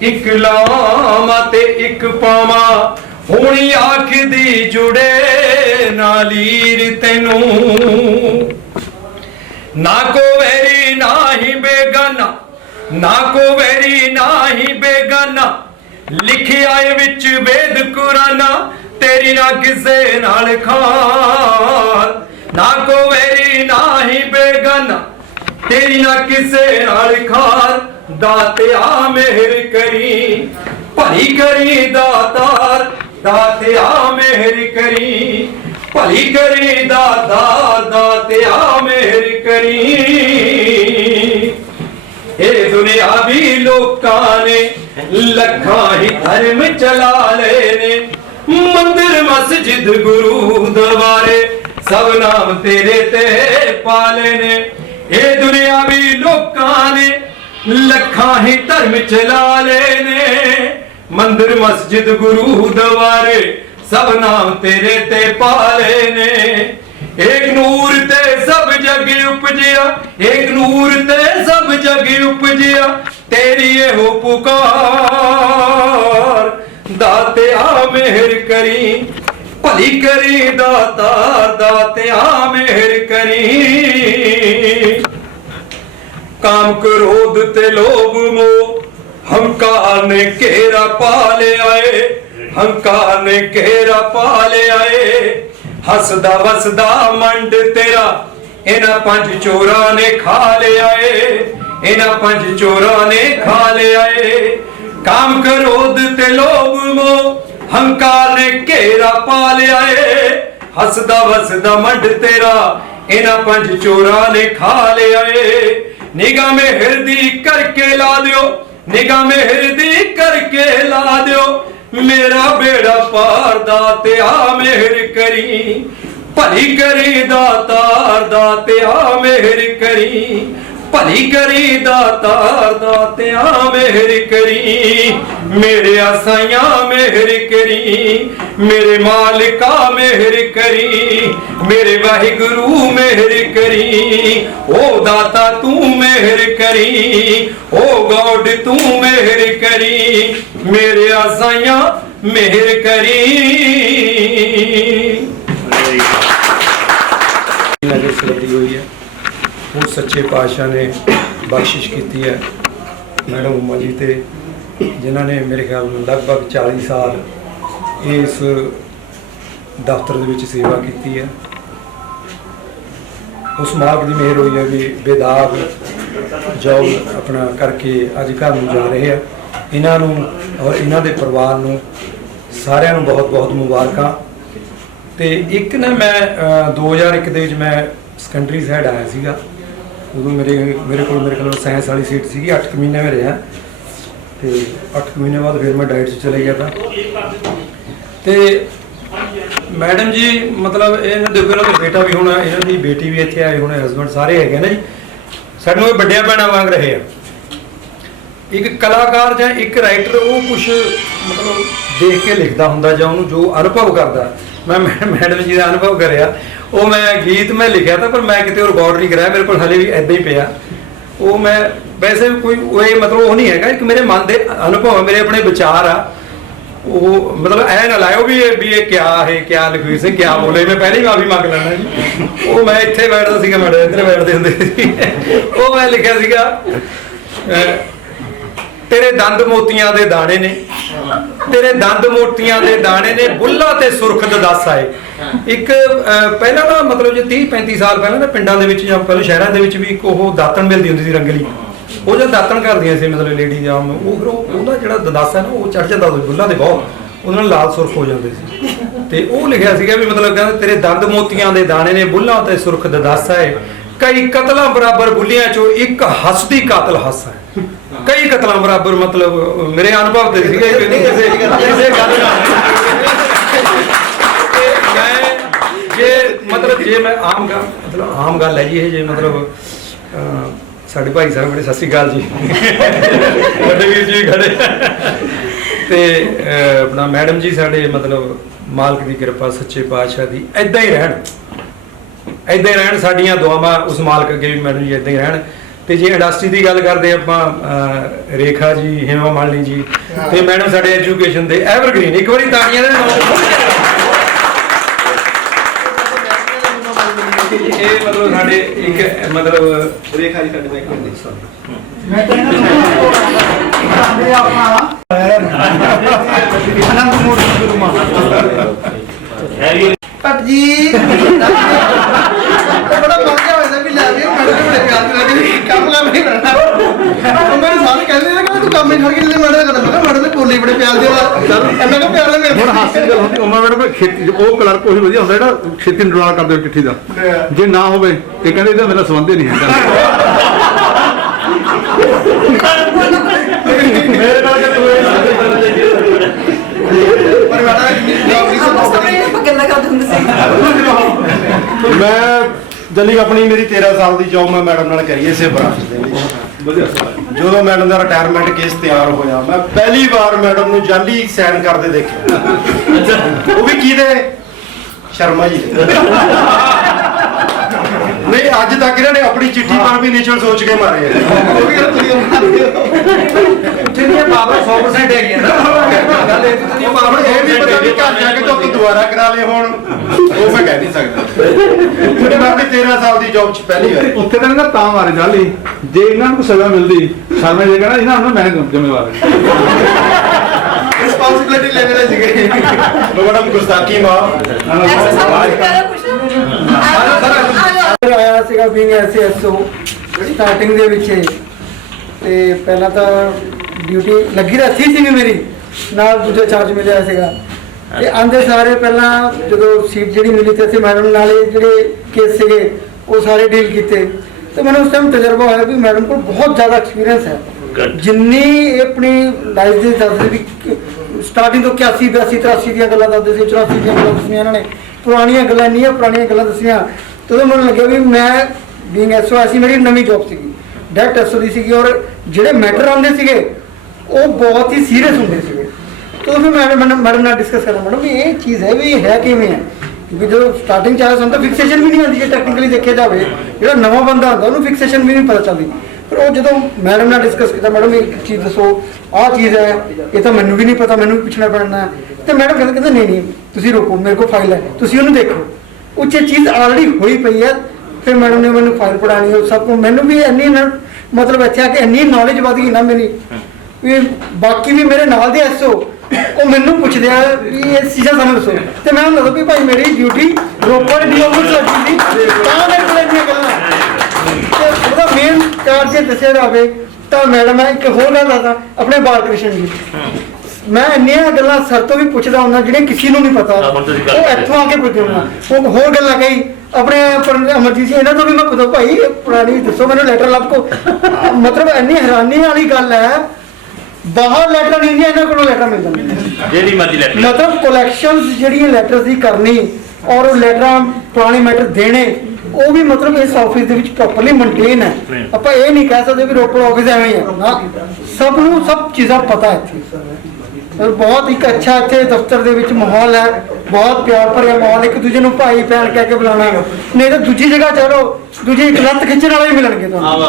ਇੱਕ ਲਾਵਾਂ ਤੇ ਇੱਕ ਪਾਵਾਂ, ਹੁਣੀ ਆਖਦੀ ਜੁੜੇ ਨਾ ਲੀਰ ਤੈਨੂੰ। ਨਾ ਕੋ ਵੈਰੀ ਨਾ ਹੀ ਬੇਗਾਨਾ, ਨਾ ਕੋ ਵੈਰੀ ਨਾ ਹੀ ਬੇਗਾਨਾ, ਲਿਖਿਆ ਏ ਵਿੱਚ ਵੇਦ ਕੁਰਾਨਾ, ਤੇਰੀ ਨਾ ਕਿਸੇ ਨਾਲ ਖਾਰ। ਨਾ ਕੋ ਵੈਰੀ ਨਾ ਹੀ ਬੇਗਾਨਾ, ਤੇਰੀ ਨਾ ਕਿਸੇ ਨਾਲ ਖਾਰ। ਦਾਤਿਆ ਮਿਹਰ ਕਰੀ ਭਲੀ ਕਰੀ ਦਾਤਾਰ, ਦਾਤਿਆ ਮਿਹਰ ਕਰੀ ਭਲੀ ਕਰੀ ਦਾਤਾਰ, ਦਾਤਿਆ ਮਿਹਰ ਕਰੀ। ਇਹ ਦੁਨੀਆ ਵੀ ਲੋਕਾਂ ਨੇ ਲੱਖਾਂ ਹੀ ਧਰਮ ਚਲਾ ਲਏ ਨੇ, ਮੰਦਿਰ ਮਸਜਿਦ ਗੁਰੂਦੁਆਰੇ ਸਭ ਨਾਮ ਤੇਰੇ ਤੇ ਪਾਲੇ ਨੇ। ਇਹ ਦੁਨੀਆ ਵੀ ਲੋਕਾਂ ਨੇ ਲੱਖਾਂ ਹੀ ਧਰਮ ਚਲਾ ਲਏ ਨੇ, ਮੰਦਿਰ ਮਸਜਿਦ ਗੁਰੂਦੁਆਰੇ ਸਭ ਨਾਮ ਤੇਰੇ ਤੇ ਪਾਲੇ ਨੇ। एक नूर ते सब जग उपजिया, एक नूर ते सब जग उपजिया, तेरी हो पुकार। दाते आ मेहर करी भली करी दातार, दाते आ मेहर करी। काम क्रोध ते लोभ मोह हंकार ने घेरा पा ले आए, हंकार ने घेरा पा ले आए। हसदा वसदा मंड तेरा इन्हां पंज चोरां ने खा ले आए, इन्हां पंज चोरां ने खा ले आए। काम क्रोध ते लोभ मोह हंकार ने घेरा पा ले आए, हसदा वसदा मंड तेरा इन्हां पंज चोरां ने खा ले आए। निगाह में हृदय करके ला दियो, निगाह में हृदय करके ला दियो, मेरा बेड़ा पार। दाते आ मेहर करी भली करी दातार, दाते आ मेहर करी भली करी दातार, दाते आ मेहर करी। मेरे आसाइया मेहर करी, मेरे मालिका मेहर करी, मेरे वाहिगुरु मेहर करी। ओ दाता तू मेहर करी, ओ गॉड तू मेहर करी, मेरे आसाइया मेहर करी। नगर सदी हुई है, वो सच्चे पातशाह ने बख्शिश की है मैडम उमा जी ते, जिन्होंने मेरे ख्याल में लगभग 40 साल इस दफ्तर दे विच सेवा की है। उस मार्ग की मेहर हुई है भी बेदाग जॉब अपना करके अज घर में जा रहे हैं। इन्हों और इन्हों के परिवार नूं सारिਆਂ ਨੂੰ बहुत बहुत मुबारकां। तो एक ना मैं 2001 ਦੇ ਵਿੱਚ मैं सेकेंडरी साइड आया ਸੀਗਾ, उदों मेरे को मेरे ख्याल साइंस वाली सीट सी। 8 महीने में रहा, तो 8 महीने बाद फिर मैं डाइट चले गया था। तो मैडम जी मतलब इन्होंने देखो, इन्हों बेटा भी होना, इन्हों की बेटी भी इतने आए होने, हसबैंड सारे है ना जी, सानू बड़िया भैनों वांग रहे हैं। एक कलाकार या एक राइटर वो कुछ मतलब देख के लिखता होंगे जो उन्होंने जो अनुभव करता। मैं मैडम जी का अनुभव कराया, वो मैं गीत में लिखा था पर मैं कितने रिकॉर्ड नहीं कराया, मेरे को हले भी ऐदा ही पिया। वो मैं वैसे कोई वो मतलब वो नहीं है, एक मेरे मन के अनुभव है, मेरे अपने विचार आ। वो मतलब ऐ ना लाओ भी ये क्या है, क्या लखवीर सिंह क्या बोले, मैं पहले ही माफी मंग लेना जी। वो मैं इतने बैठता सीगा, मैडम इधर बैठते होंगे। वो मैं लिखा सीगा तेरे दंद मोतियां दे दाने ने, तेरे दंद मोतियां दे दाने ने, बुल्ला ते सुरखत दस आए। एक पहला ना मतलब जो 30-35 साल पहले ना पिंडां दे विच जां पहले शहरां दे विच भी एक ओह दातन मिलदी हुंदी सी रंगली, वो जब दातन करदियां सी मतलब लेडी जां वो फिर ओहदा जिहड़ा ददासा ना वो चढ़ जांदा बुल्ला ते बहुत, ਉਹਦੇ ਨਾਲ ਲਾਲ ਸੁਰਖ ਹੋ ਜਾਂਦੇ ਸੀ ਤੇ ਉਹ ਲਿਖਿਆ ਸੀਗਾ ਵੀ ਮਤਲਬ ਕਹਿੰਦੇ ਤੇਰੇ ਦੰਦ ਮੋਤੀਆਂ ਦੇ ਦਾਣੇ ਨੇ ਬੁੱਲਾਂ ਤੇ ਸੁਰਖ ਦਦਾਸਾ ਹੈ, ਕਈ ਕਤਲਾਂ ਬਰਾਬਰ ਬੁੱਲੀਆਂ ਚੋਂ ਇੱਕ ਹੱਸਦੀ ਕਾਤਲ ਹੱਸ ਹੈ। ਕਈ ਕਤਲਾਂ ਬਰਾਬਰ ਮਤਲਬ ਮੇਰੇ ਅਨੁਭਵ ਤੇ ਸੀਗਾ ਕਿ ਨਹੀਂ ਕਿਸੇ ਗੱਲ ਨਾਲ ਜੇ ਮੈਂ ਆਮ ਗੱਲ ਹੈ ਜੀ ਇਹ, ਜੇ ਮਤਲਬ ਸਾਡੇ ਭਾਈ ਸਾਹਿਬ ਬੜੇ ਸਤਿ ਸ਼੍ਰੀ ਅਕਾਲ ਜੀ ਵੱਡੇ ਵੀਰ ਜੀ ਖੜੇ ਤੇ ਆਪਣਾ ਮੈਡਮ ਜੀ ਸਾਡੇ ਮਤਲਬ ਮਾਲਕ ਦੀ ਕਿਰਪਾ ਸੱਚੇ ਪਾਤਸ਼ਾਹ ਦੀ ਏਦਾਂ ਹੀ ਰਹਿਣ ਸਾਡੀਆਂ ਦੁਆਵਾਂ ਉਸ ਮਾਲਕ ਅੱਗੇ ਵੀ ਮੈਡਮ ਜੀ ਏਦਾਂ ਹੀ ਰਹਿਣ। ਤੇ ਜੇ ਇੰਡਸਟਰੀ ਦੀ ਗੱਲ ਕਰਦੇ ਆਪਾਂ ਰੇਖਾ ਜੀ, ਹੇਮਾ ਮਾਲਿਨੀ ਜੀ ਤੇ ਮੈਡਮ ਸਾਡੇ ਐਜੂਕੇਸ਼ਨ ਦੇ ਐਵਰਗ੍ਰੀਨ, ਇੱਕ ਵਾਰੀ ਤਾੜੀਆਂ ਦੇ ਇਹ ਮਤਲਬ ਸਾਡੇ ਇੱਕ ਮਤਲਬ ਰੇਖਾ ਜੀ ਸਾਡੇ ਬੈਕ ਹੁੰਦੇ ਮੈਂ ਤਾਂ ਆਨੰਦ ਮੋੜ ਗੁਰੂ ਪਟ ਜੀ ਬੜਾ ਮਜ਼ਾ ਆਇਆ ਵੀ ਲੈ ਵੀ ਮੈਡਮ ਬੜੇ ਪਿਆਰ ਨਾਲ ਕੰਮ ਨਹੀਂ ਕਰਨਾ। ਉਹ ਮੇਰੇ ਸਾਰੇ ਕਹਿੰਦੇ ਨੇ ਕਿ ਤੂੰ ਕੰਮ ਹੀ ਛੱਡ ਕੇ ਲੈ ਮੈਡਮ ਕਰਦਾ। ਮੈਂ ਕਿਹਾ ਮੈਡਮ ਨੇ ਬੋਲੀ ਬੜੇ ਪਿਆਰ ਦੇ ਨਾਲ ਇਹਨਾਂ ਦਾ ਪਿਆਰ ਨਾਲ ਮੇਰੇ ਹੁਣ ਹਾਸੇ ਦੀ ਗੱਲ ਹੁੰਦੀ ਉਮਾ ਮੈਡਮ ਖੇਤੀ ਉਹ ਕਲਰਕ ਉਹੀ ਵਧੀਆ ਹੁੰਦਾ ਜਿਹੜਾ ਛੇਤੀ ਨਿਰਵਾਲ ਕਰਦੇ ਚਿੱਠੀ ਦਾ, ਜੇ ਨਾ ਹੋਵੇ ਇਹ ਕਹਿੰਦੇ ਇਹਦਾ ਮੇਰਾ ਸੰਬੰਧ ਹੀ ਨਹੀਂ ਹੈ ਮੇਰੇ ਨਾਲ ਮੈਂ ਜਲੀ ਆਪਣੀ ਮੇਰੀ 13 ਸਾਲ ਦੀ ਜੌਬ ਮੈਂ ਮੈਡਮ ਨਾਲ ਕਰੀ ਇਸੇ ਬ੍ਰਾਂਚ ਦੇ ਵਿੱਚ। ਜਦੋਂ ਮੈਡਮ ਦਾ ਰਿਟਾਇਰਮੈਂਟ ਕੇਸ ਤਿਆਰ ਹੋਇਆ ਮੈਂ ਪਹਿਲੀ ਵਾਰ ਮੈਡਮ ਨੂੰ ਜਾਲੀ ਸਾਈਨ ਕਰਦੇ ਦੇਖਿਆ, ਉਹ ਵੀ ਕਿਹਦੇ? ਸ਼ਰਮਾ ਜੀ ਦੇ। ਨਹੀਂ ਅੱਜ ਤੱਕ ਇਹਨਾਂ ਨੇ ਆਪਣੀ ਚਿੱਠੀ ਪਰ ਵੀ ਇਨੀਸ਼ੀਅਲ ਸੋਚ ਕੇ ਮਾਰੇ ਪਾਵਰ 100% ਹੈਗੀ ਆ ਨਾ ਇਹ ਵੀ ਪਤਾ ਨਹੀਂ ਘਰ ਜਾ ਕੇ ਤੂੰ ਦੁਬਾਰਾ ਕਰਾ ਲਏ ਹੁਣ ਉਹ ਮੈਂ ਕਹਿ ਨਹੀਂ ਸਕਦਾ। ਮੈਂ ਆਪਣੀ 13 ਸਾਲ ਦੀ ਜੌਬ 'ਚ ਪਹਿਲੀ ਵਾਰ ਉੱਥੇ ਤਾਂ ਮਾਰੇ ਜਾਲੀ, ਜੇ ਇਹਨਾਂ ਨੂੰ ਕੋਈ ਸਜ਼ਾ ਮਿਲਦੀ ਸ਼ਰਮਾ ਜੀ ਕਹਿੰਦਾ ਇਹਨਾਂ ਨੂੰ ਮੈਂ ਜ਼ਿੰਮੇਵਾਰ ਰਿਸਪਾਂਸਿਬਿਲਿਟੀ ਲੈ ਰਹੇ ਸੀਗੇ। ਮੈਡਮ ਗੁਸਤਾਖੀ ਮਾਫ ਆਇਆ ਸੀਗਾ ਬੀਇੰਗ ਐਸਐਸਓ ਸਟਾਰਟਿੰਗ ਦੇ ਵਿੱਚ ਤੇ ਪਹਿਲਾਂ ਤਾਂ ਡਿਊਟੀ ਲੱਗੀ ਰਹੀ ਸੀਗੀ ਮੇਰੀ ਨਾਲ, ਦੂਜਾ ਚਾਰਜ ਮਿਲਿਆ ਸੀਗਾ ਤੇ ਆਂਦੇ ਸਾਰੇ ਪਹਿਲਾਂ ਜਦੋਂ ਸੀਟ ਜਿਹੜੀ ਮਿਲੀ ਤੇ ਅਸੀਂ ਮੈਡਮ ਨਾਲ ਜਿਹੜੇ ਕੇਸ ਸੀਗੇ ਉਹ ਸਾਰੇ ਡੀਲ ਕੀਤੇ ਤੇ ਮੈਨੂੰ ਉਸ ਟਾਈਮ ਤਜਰਬਾ ਹੋਇਆ ਵੀ ਮੈਡਮ ਕੋਲ ਬਹੁਤ ਜ਼ਿਆਦਾ ਐਕਸਪੀਰੀਅੰਸ ਹੈ। ਜਿੰਨੀ ਇਹ ਆਪਣੀ ਲਾਈਫ ਦੇ ਦੱਸਦੇ ਵੀ ਸਟਾਰਟਿੰਗ ਤੋਂ 81 82 83 ਦੀਆਂ ਗੱਲਾਂ ਦੱਸਦੇ ਸੀ, 84 ਦੀਆਂ ਗੱਲਾਂ ਦੱਸੀਆਂ ਇਹਨਾਂ ਨੇ, ਪੁਰਾਣੀਆਂ ਗੱਲਾਂ ਇੰਨੀਆਂ ਪੁਰਾਣੀਆਂ ਗੱਲਾਂ ਦੱਸੀਆਂ। ਤੇ ਮੈਨੂੰ ਲੱਗਿਆ ਵੀ ਮੈਂ ਬੀਇੰਗ ਐਸਓ ਐਸੀ ਮੇਰੀ ਨਵੀਂ ਜੌਬ ਸੀਗੀ, ਡਾਇਰੈਕਟ ਐਸਓ ਦੀ ਸੀਗੀ ਔਰ ਜਿਹੜੇ ਮੈਟਰ ਆਉਂਦੇ ਸੀਗੇ ਉਹ ਬਹੁਤ ਹੀ ਸੀਰੀਅਸ ਹੁੰਦੇ ਸੀਗੇ। तो फिर मैडम ਨਾਲ डिस्कस करा मैडम भी ये चीज़ है भी है किमें है क्योंकि जो स्टार्टिंग चाहे ਸਾਨੂੰ ਤਾਂ ਫਿਕਸੇਸ਼ਨ ਵੀ ਨਹੀਂ ਆਉਂਦੀ ਜੇ ਟੈਕਨੀਕਲੀ ਦੇਖਿਆ ਜਾਵੇ ਜਿਹੜਾ ਨਵਾਂ ਬੰਦਾ ਹੁੰਦਾ ਉਹਨੂੰ ਫਿਕਸੇਸ਼ਨ ਵੀ ਨਹੀਂ ਪਤਾ ਚੱਲਦੀ। ਫਿਰ ਉਹ ਜਦੋਂ ਮੈਡਮ ਨਾਲ ਡਿਸਕਸ ਕੀਤਾ ਮੈਡਮ ਇੱਕ ਚੀਜ਼ ਦੱਸੋ ਆਹ ਚੀਜ਼ ਹੈ ਇਹ ਤਾਂ ਮੈਨੂੰ ਵੀ ਨਹੀਂ ਪਤਾ ਮੈਨੂੰ ਵੀ ਪੁੱਛਣਾ ਪੈਣਾ ਤੇ ਮੈਡਮ ਕਹਿੰਦੇ ਨਹੀਂ ਤੁਸੀਂ ਰੁਕੋ ਮੇਰੇ ਕੋਲ ਫਾਈਲ ਹੈ ਤੁਸੀਂ ਉਹਨੂੰ ਦੇਖੋ ਉਹ ਚੀਜ਼ ਆਲਰੇਡੀ ਹੋਈ ਪਈ ਹੈ। ਫਿਰ ਮੈਡਮ ਨੇ ਮੈਨੂੰ ਫਾਈਲ ਪੜਾਣੀ ਉਹ ਸਭ ਕੁਝ ਮੈਨੂੰ ਵੀ ਇੰਨੀ ਮਤਲਬ ਇੱਥੇ ਆ ਕੇ ਇੰਨੀ ਨੌਲੇਜ ਵੱਧ ਗਈ ਨਾ ਮੇਰੀ ਵੀ ਬਾਕੀ ਵੀ ਮੇਰੇ ਨਾਲ ਦੇ ਐਸਓ ਉਹ ਮੈਨੂੰ ਪੁੱਛਦੇ ਆ ਵੀ ਇਹ ਚੀਜ਼ਾਂ ਸਾਨੂੰ ਦੱਸੋ ਤੇ ਮੈਂ ਉਹਨਾਂ ਨੂੰ ਵੀ ਭਾਈ ਮੇਰੀ ਡਿਊਟੀ ਰੋਪੜ ਡੀਓਪੀ ਸਰਜੀ ਦੀ ਤਾਂ ਮੇਰੇ ਕੋਲ ਇੰਨੀਆਂ ਗੱਲਾਂ ਤੇ ਉਹਦਾ ਮੇਨ ਕਾਰਜ ਜੇ ਦੱਸਿਆ ਜਾਵੇ ਤਾਂ ਮੈਡਮ ਹੈ ਇੱਕ ਹੋਰ ਗੱਲ ਦੱਸਾਂ ਆਪਣੇ ਬਾਲ ਕ੍ਰਿਸ਼ਨ ਜੀ ਮੈਂ ਇੰਨੀਆਂ ਗੱਲਾਂ ਸਰ ਤੋਂ ਵੀ ਪੁੱਛਦਾ ਹੁੰਦਾ ਜਿਹੜੀਆਂ ਕਿਸੇ ਨੂੰ ਨਹੀਂ ਪਤਾ ਉਹ ਇੱਥੋਂ ਆ ਕੇ ਪੁੱਛਦੇ ਹੁੰਦਾ ਉਹ ਹੋਰ ਗੱਲਾਂ ਕਹੀ ਆਪਣੇ ਅਮਰਜੀਤ ਸਿੰਘ ਇਹਨਾਂ ਤੋਂ ਵੀ ਮੈਂ ਪੁੱਛਦਾ ਭਾਈ ਪੁਰਾਣੀ ਦੱਸੋ ਮੈਨੂੰ ਲੈਟਰ ਲੱਭ ਕੋ ਮਤਲਬ ਇੰਨੀ ਹੈਰਾਨੀ ਵਾਲੀ ਗੱਲ ਹੈ ਬਾਹਰ ਲੈਟਰ ਨਹੀਂ ਇਹਨਾਂ ਕੋਲੋਂ ਲੈਟਰ ਮਿਲ ਜਾਂਦੇ ਜਿਹੜੀ ਮਰਜ਼ੀ ਲੈਟਰ ਮਤਲਬ ਕਲੈਕਸ਼ਨਸ ਜਿਹੜੀਆਂ ਲੈਟਰਸ ਦੀ ਕਰਨੀ ਔਰ ਉਹ ਲੈਟਰਾਂ ਪੁਰਾਣੇ ਮੈਟਰ ਦੇਣੇ ਉਹ ਵੀ ਮਤਲਬ ਇਸ ਆਫਿਸ ਦੇ ਵਿੱਚ ਪ੍ਰੋਪਰਲੀ ਮੇਨਟੇਨ ਹੈ। ਆਪਾਂ ਇਹ ਨਹੀਂ ਕਹਿ ਸਕਦੇ ਵੀ ਰੋਪੜ ਆਫਿਸ ਐਵੇਂ ਹੀ ਹੈ ਨਾ ਸਭ ਨੂੰ ਸਭ ਚੀਜ਼ਾਂ ਪਤਾ ਇੱਥੇ ਔਰ ਬਹੁਤ ਇੱਕ ਅੱਛਾ ਇੱਥੇ ਦਫ਼ਤਰ ਦੇ ਵਿੱਚ ਮਾਹੌਲ ਹੈ ਬਹੁਤ ਪਿਆਰ ਭਰਿਆ ਮਾਹੌਲ ਇੱਕ ਦੂਜੇ ਨੂੰ ਭਾਈ ਭੈਣ ਕਹਿ ਕੇ ਬੁਲਾਉਣਾ ਨਹੀਂ ਤਾਂ ਦੂਜੀ ਜਗ੍ਹਾ ਚਲੋ ਦੂਜੀ ਇੱਕ ਲੱਤ ਖਿੱਚਣ ਵਾਲੇ ਹੀ ਮਿਲਣਗੇ ਤੁਹਾਨੂੰ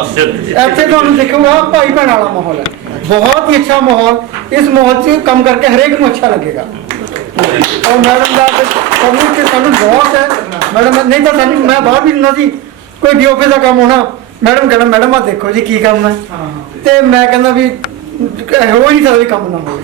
ਇੱਥੇ ਤੁਹਾਨੂੰ ਦੇਖੂਗਾ ਭਾਈ ਭੈਣ ਵਾਲਾ ਮਾਹੌਲ ਹੈ ਬਹੁਤ ਹੀ ਅੱਛਾ ਮਾਹੌਲ ਇਸ ਮਾਹੌਲ 'ਚ ਕੰਮ ਕਰਕੇ ਹਰੇਕ ਨੂੰ ਅੱਛਾ ਲੱਗੇਗਾ ਔਰ ਮੈਡਮ ਦਾ ਸਾਨੂੰ ਕਿ ਸਾਨੂੰ ਬਹੁਤ ਹੈ ਮੈਡਮ ਨਹੀਂ ਤਾਂ ਸਾਨੂੰ ਮੈਂ ਬਾਹਰ ਵੀ ਹੁੰਦਾ ਸੀ ਕੋਈ ਡੀਓਪੀ ਦਾ ਕੰਮ ਹੋਣਾ ਮੈਡਮ ਕਹਿੰਦਾ ਮੈਡਮ ਆ ਦੇਖੋ ਜੀ ਕੀ ਕੰਮ ਹੈ ਤੇ ਮੈਂ ਕਹਿੰਦਾ ਵੀ ਹੋ ਹੀ ਨਹੀਂ ਸਕਦਾ ਵੀ ਕੰਮ ਨਾ ਹੋਵੇ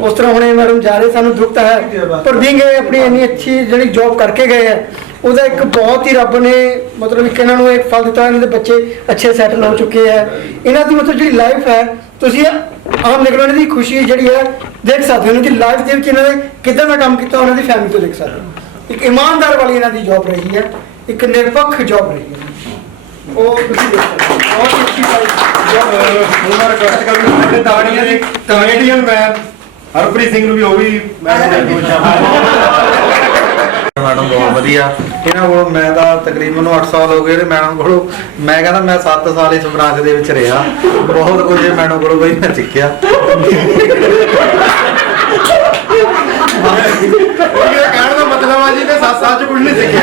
ਉਸ ਤਰ੍ਹਾਂ ਹੁਣ ਇਹ ਮੈਡਮ ਜਾ ਰਹੇ ਸਾਨੂੰ ਦੁੱਖ ਤਾਂ ਹੈ ਪਰ ਬੀਇੰਗ ਆਪਣੀ ਇੰਨੀ ਅੱਛੀ ਜਿਹੜੀ ਜੌਬ ਕਰਕੇ ਗਏ ਹੈ ਉਹਦਾ ਇੱਕ ਬਹੁਤ ਹੀ ਰੱਬ ਨੇ ਮਤਲਬ ਇੱਕ ਇਹਨਾਂ ਨੂੰ ਇੱਕ ਫਲ ਦਿੱਤਾ, ਇਹਨਾਂ ਦੇ ਬੱਚੇ ਅੱਛੇ ਸੈਟਲ ਹੋ ਚੁੱਕੇ ਹੈ। ਇਹਨਾਂ ਦੀ ਮਤਲਬ ਜਿਹੜੀ ਲਾਈਫ ਹੈ ਤੁਸੀਂ ਆਮ ਨਿਕਲਣ ਇਹਨਾਂ ਦੀ ਖੁਸ਼ੀ ਜਿਹੜੀ ਹੈ ਦੇਖ ਸਕਦੇ ਹੋ, ਇਹਨਾਂ ਦੀ ਲਾਈਫ ਦੇ ਵਿੱਚ ਇਹਨਾਂ ਨੇ ਕਿੱਦਾਂ ਦਾ ਕੰਮ ਕੀਤਾ ਉਹਨਾਂ ਦੀ ਫੈਮਿਲੀ ਤੋਂ ਦੇਖ ਸਕਦੇ ਹੋ। ਇੱਕ ਇਮਾਨਦਾਰ ਵਾਲੀ ਇਹਨਾਂ ਦੀ ਜੌਬ ਰਹੀ ਹੈ, ਇੱਕ ਨਿਰਪੱਖ ਜੌਬ ਰਹੀ ਹੈ, ਉਹ ਤੁਸੀਂ ਦੇਖ ਸਕਦੇ ਹੋ। ਬਹੁਤ ਹੀ ਅੱਛੀ ਹੁਣ ਮੈਂ ਰਿਕਵੈਸਟ ਕਰੂੰਗਾ ਤਾੜੀਆਂ ਦੀ ਕਮੇਡੀਅਨ ਮੈਨ ਹਰਪ੍ਰੀਤ ਸਿੰਘ ਨੂੰ ਵੀ ਉਹ ਵੀ ਮੈਂ ਮੈਡਮ ਬਹੁਤ ਵਧੀਆ। ਇਹਨਾਂ ਕੋਲ ਮੈਂ ਤਾਂ ਤਕਰੀਬਨ 8 ਸਾਲ ਹੋ ਗਏ ਮੈਡਮ ਕੋਲੋਂ। ਮੈਂ ਕਹਿੰਦਾ ਮੈਂ 7 ਸਾਲ ਇਸ ਬ੍ਰਾਂਚ ਦੇ ਵਿੱਚ ਰਿਹਾ, ਬਹੁਤ ਕੁਝ ਮੈਡਮ ਕੋਲੋਂ ਬਈ ਮੈਂ ਸਿੱਖਿਆ। ਕਹਿਣ ਦਾ ਮਤਲਬ ਆ ਜੀ ਕਿ 7 ਸਾਲ ਚ ਕੁਝ ਨਹੀਂ ਸਿੱਖਿਆ।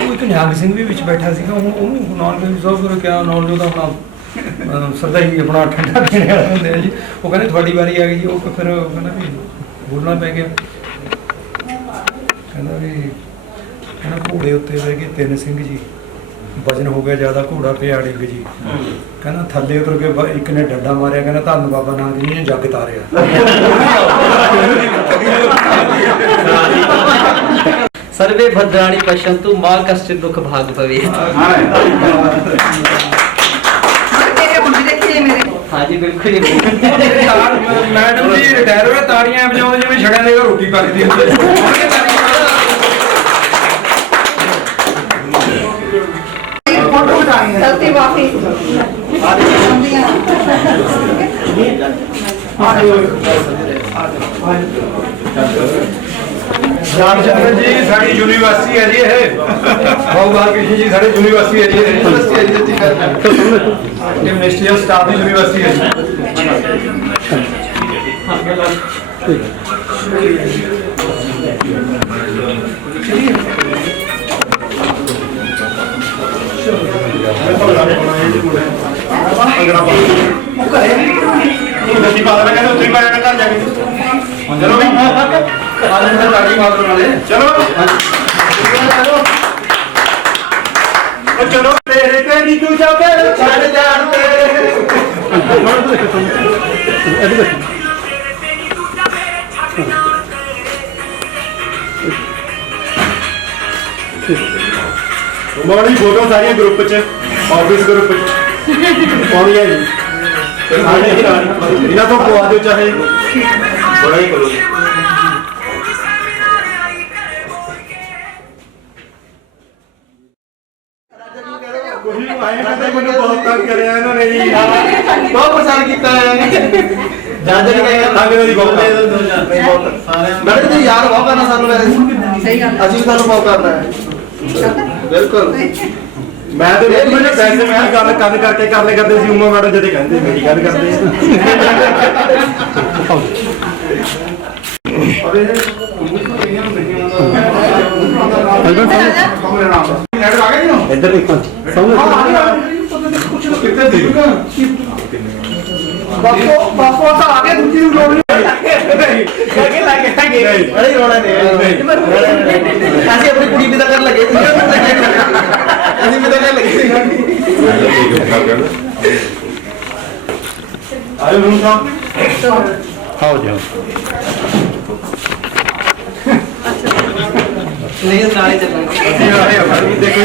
ਉਹ ਇੱਕ ਨਿਹੰਗ ਸਿੰਘ ਵੀ ਵਿੱਚ ਬੈਠਾ ਸੀਗਾ, ਉਹਨੂੰ ਨੌਨ ਵੈਜ ਕਿਆ ਨੌਨ ਉਹਦਾ ਆਪਣਾ ਸਦਾ ਹੀ ਆਪਣਾ ਠੰਡਾ ਪੀਣੇ ਵਾਲਾ ਹੁੰਦੇ ਆ ਜੀ। ਉਹ ਕਹਿੰਦੇ ਤੁਹਾਡੀ ਵਾਰੀ ਆ ਗਈ ਜੀ। ਉਹ ਫਿਰ ਕਹਿੰਦਾ ਵੀ ਬੋਲਣਾ ਪੈ ਗਿਆ। ਕਹਿੰਦਾ ਵੀ ਕਹਿੰਦਾ ਘੋੜੇ ਉੱਤੇ ਬਹਿ ਗਏ 3 ਸਿੰਘ ਜੀ, ਵਜਨ ਹੋ ਗਿਆ ਜ਼ਿਆਦਾ, ਘੋੜਾ ਪਿਆ ਡਿੱਗ ਜੀ। ਕਹਿੰਦਾ ਥੱਲੇ ਉਤਰ ਕੇ ਇੱਕ ਨੇ ਡੰਡਾ ਮਾਰਿਆ, ਕਹਿੰਦਾ ਧੰਨ ਬਾਬਾ ਨਾਨਕ ਜੀ ਨੇ ਜੱਗ ਤਾਰਿਆ। सर्वे भद्राणि पश्यन्तु मा कश्चित् दुःख भाग भवेत्। हाँ जी बिल्कुल। मैडम जी रिटायर हुए, ताड़ियां बजाओ जिवें छड़ियां दे घर रोटी पकदी ਹੁੰਦੀ। गलती माफी ਰਾਮਚੰਦਰ ਜੀ ਸਾਡੀ ਯੂਨੀਵਰਸਿਟੀ ਹੈ ਜੀ ਇਹ। ਬਾਬੂ ਬਾਲ ਕ੍ਰਿਸ਼ਨ ਜੀ ਸਾਡੀ ਯੂਨੀਵਰਸਿਟੀ ਹੈ ਜੀ। ਯੂਨੀਵਰਸਿਟੀ ਹੈ ਜੀ, ministry of staff the university ਹੈ ਜੀ। ਪਾਦਰਾ ਕਹਿੰਦੇ ਉੱਥੇ ਪਾਇਆ ਘਰ ਜਾ ਕੇ। ਚਲੋ ਵੀ आज में ताड़ी मार वाले चलो चलो तेरे तेरी तू जब छड़ जाते मोड़ी फोटो सारी ग्रुप च ऑफिस ग्रुप च पानी है जी। इन्हें तो पवा दो चाहे बड़ा ही करो। ਮੈਨੂੰ ਬਹੁਤ ਤੰਗ ਕਰਿਆ ਇਹਨਾਂ ਨੇ ਜੀ, ਬਹੁਤ ਪਰੇਸ਼ਾਨ ਕੀਤਾ ਹੈ। ਜਾਂਦੇ ਨਹੀਂ ਗਏ ਥਾਂਗੇ ਦੀ ਬਹੁਤ ਮੈਡਮ ਜੀ ਯਾਰ ਬਹੁਤ ਕਰਨਾ ਸਾਨੂੰ ਵੈਸੇ। ਸਹੀ ਗੱਲ, ਅਸੀਂ ਵੀ ਤੁਹਾਨੂੰ ਬਹੁਤ ਕਰਨਾ ਹੈ। ਬਿਲਕੁਲ ਮੈਂ ਤੇ ਮੈਨੂੰ ਪੈਸੇ ਮੈਂ ਗੱਲ ਕੰਨ ਕਰਕੇ ਕਰ ਲੈ ਕਰਦੇ ਸੀ। ਉਮਾ ਮੈਡਮ ਜਦੇ ਕਹਿੰਦੇ ਮੇਰੀ ਗੱਲ ਕਰਦੇ ਇੱਧਰ ਦੇਖੋ ਕਿੱਥੇ ਦੇਖੋ ਬਾਪੂ ਤਾਂ ਆ ਗਿਆ, ਦੂਜੀ ਨੂੰ ਲੋੜ ਨਹੀਂ ਲੱਗੇ ਅਰੇ ਰੋਣਾ ਨਹੀਂ। ਅਸੀਂ ਆਪਣੀ ਕੁੜੀ ਵੀ ਤਾਂ ਕਰ ਲਗੇ, ਅਸੀਂ ਵੀ ਤਾਂ ਕਰ ਲਗੇ। ਆਇਓ ਹੁਣ ਤਾਂ ਆਓ ਜੀ। नहीं नाले चलेंगे। देखो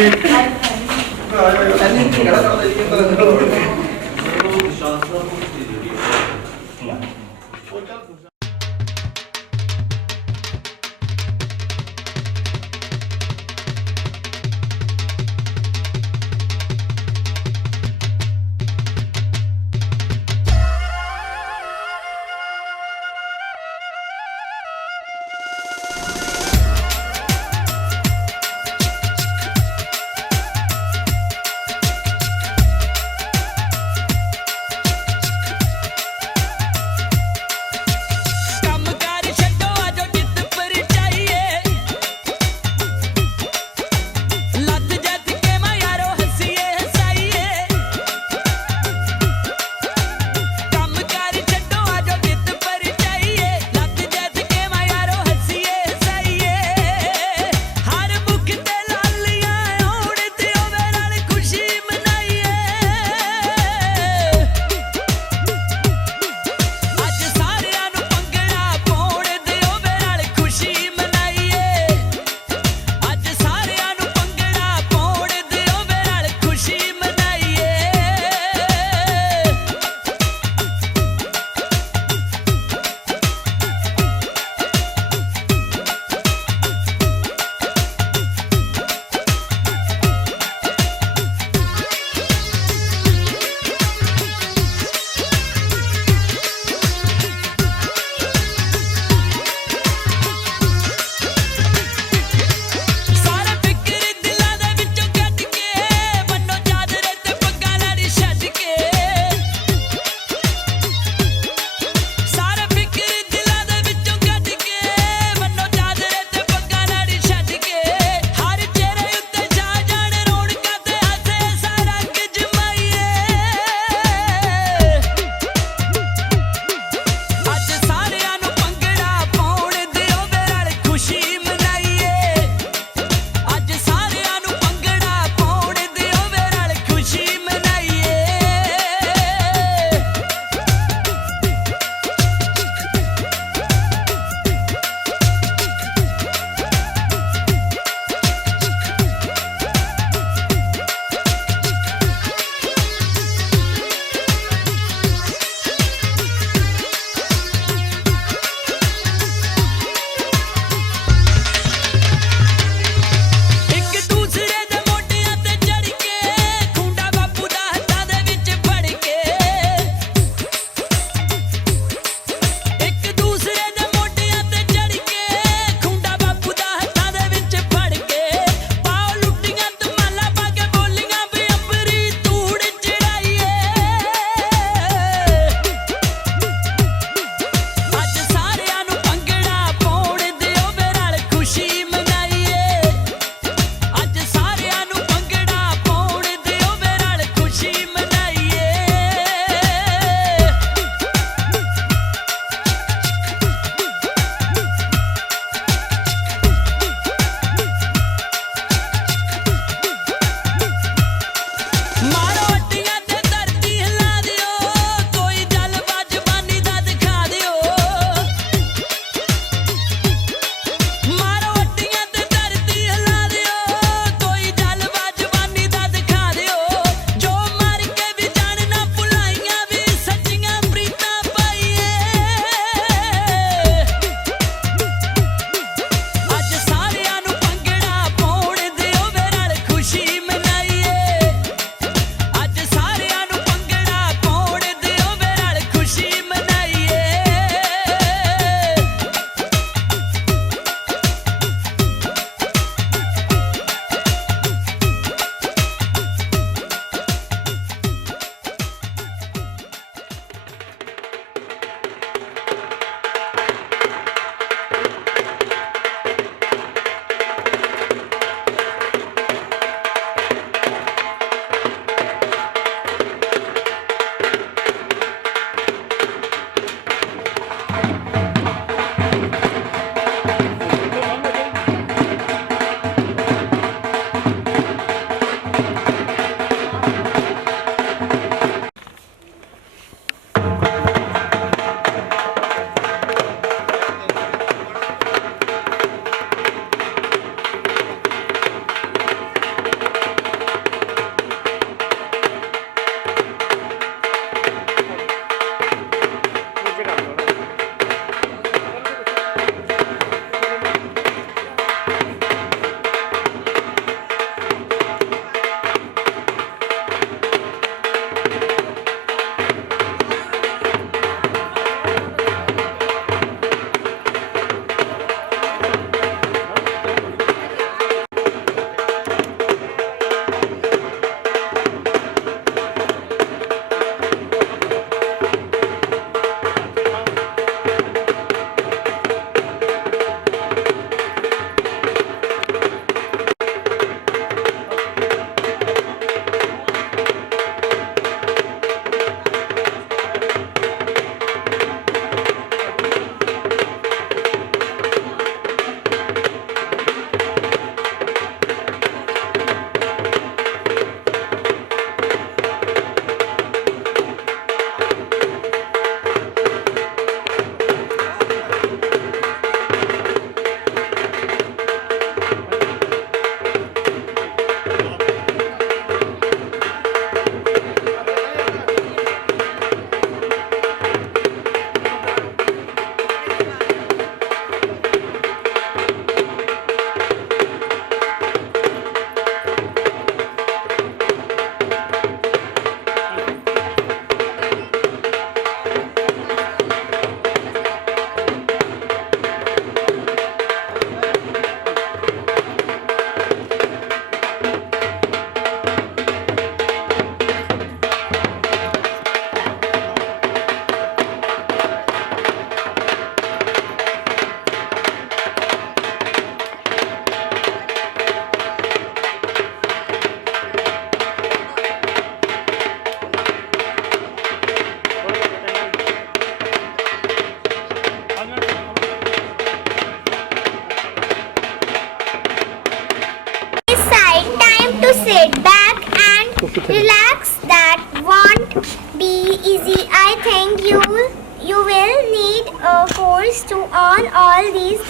Relax, that won't be easy. I think you will need a course to earn all these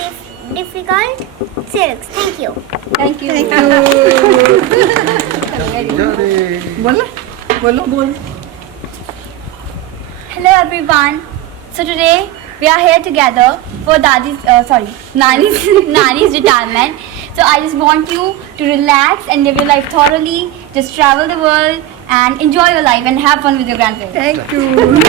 difficult silks. Thank you. Thank you. Hello everyone. So today we are here together for Nani's retirement. So I just want you to relax and live your life thoroughly. Just travel the world and enjoy your life and have fun with your grandparents. Thank you.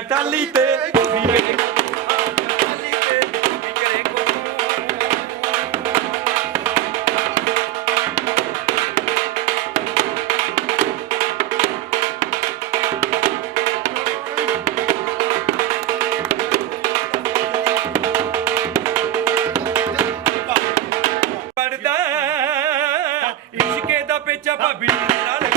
ਆ ਟਾਲੀ ਤੇ ਟਾਲੀ ਤੇ ਕੀ ਕਰੇ ਪੜਦਾ ਇਸ਼ਕੇ ਦਾ ਪੇਚਾ ਭਾਬੀ ਨਾਲ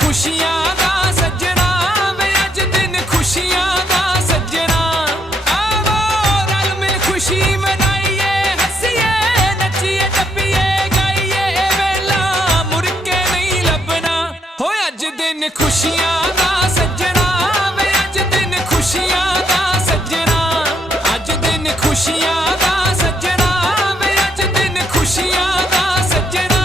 ਖੁਸ਼ੀਆਂ ਦਾ ਸੱਜਣਾ ਵੇ ਅੱਜ ਦਿਨ ਖੁਸ਼ੀਆਂ ਦਾ ਸੱਜਣਾ ਆਵੋ ਰਲ ਮਿਲ ਖੁਸ਼ੀ ਮਨਾਈਏ ਹੱਸੀਏ ਨੱਚੀਏ ਟੱਪੀਏ ਗਾਈਏ ਵੇਲਾ ਮੁੜ ਕੇ ਨਹੀਂ ਲੱਭਣਾ ਹੋ ਅੱਜ ਦਿਨ ਖੁਸ਼ੀਆਂ ਦਾ ਸੱਜਣਾ ਵੇ ਅੱਜ ਦਿਨ ਖੁਸ਼ੀਆਂ ਦਾ ਸੱਜਣਾ ਅੱਜ ਦਿਨ ਖੁਸ਼ੀਆਂ ਦਾ ਸੱਜਣਾ ਵੇ ਅੱਜ ਦਿਨ ਖੁਸ਼ੀਆਂ ਦਾ ਸੱਜਣਾ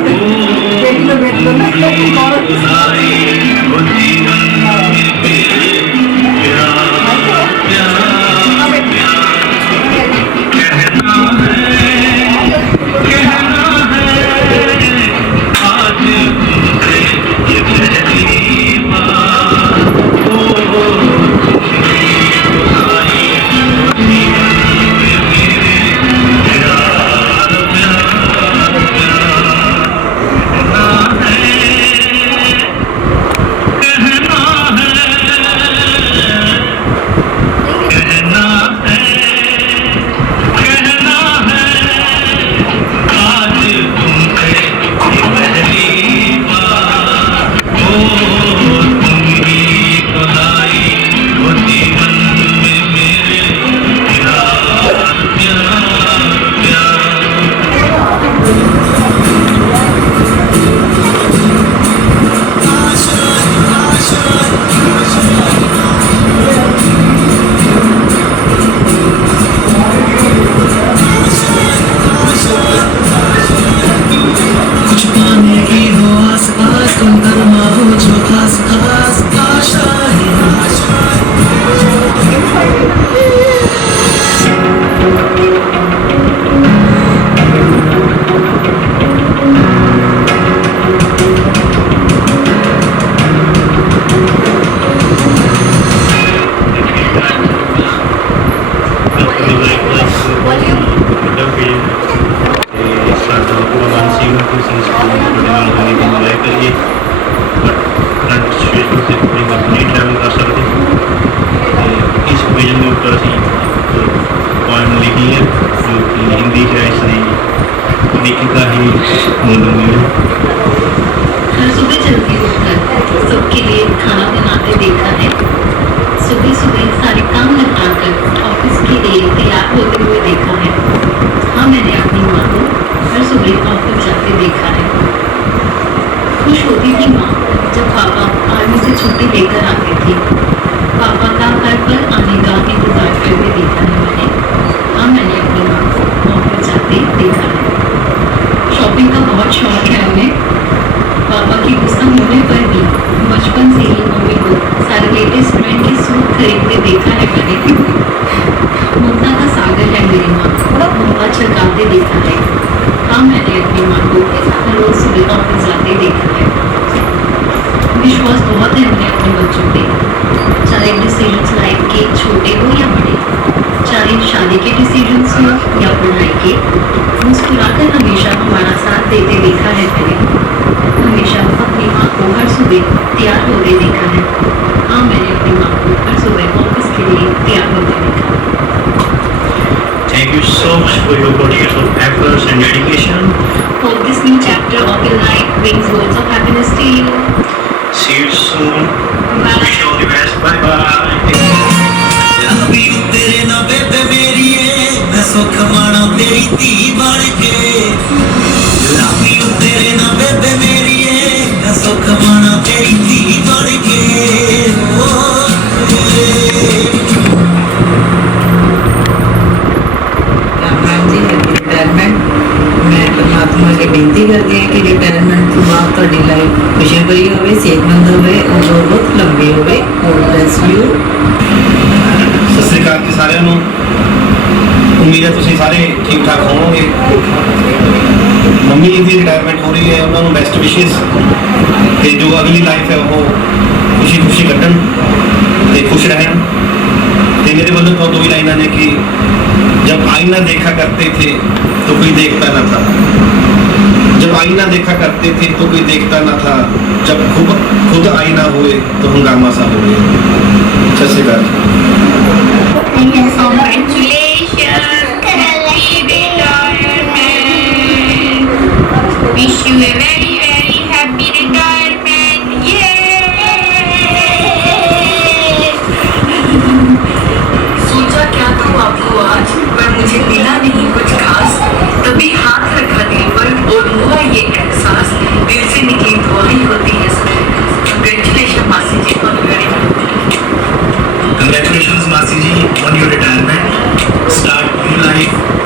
बेटी में बेटी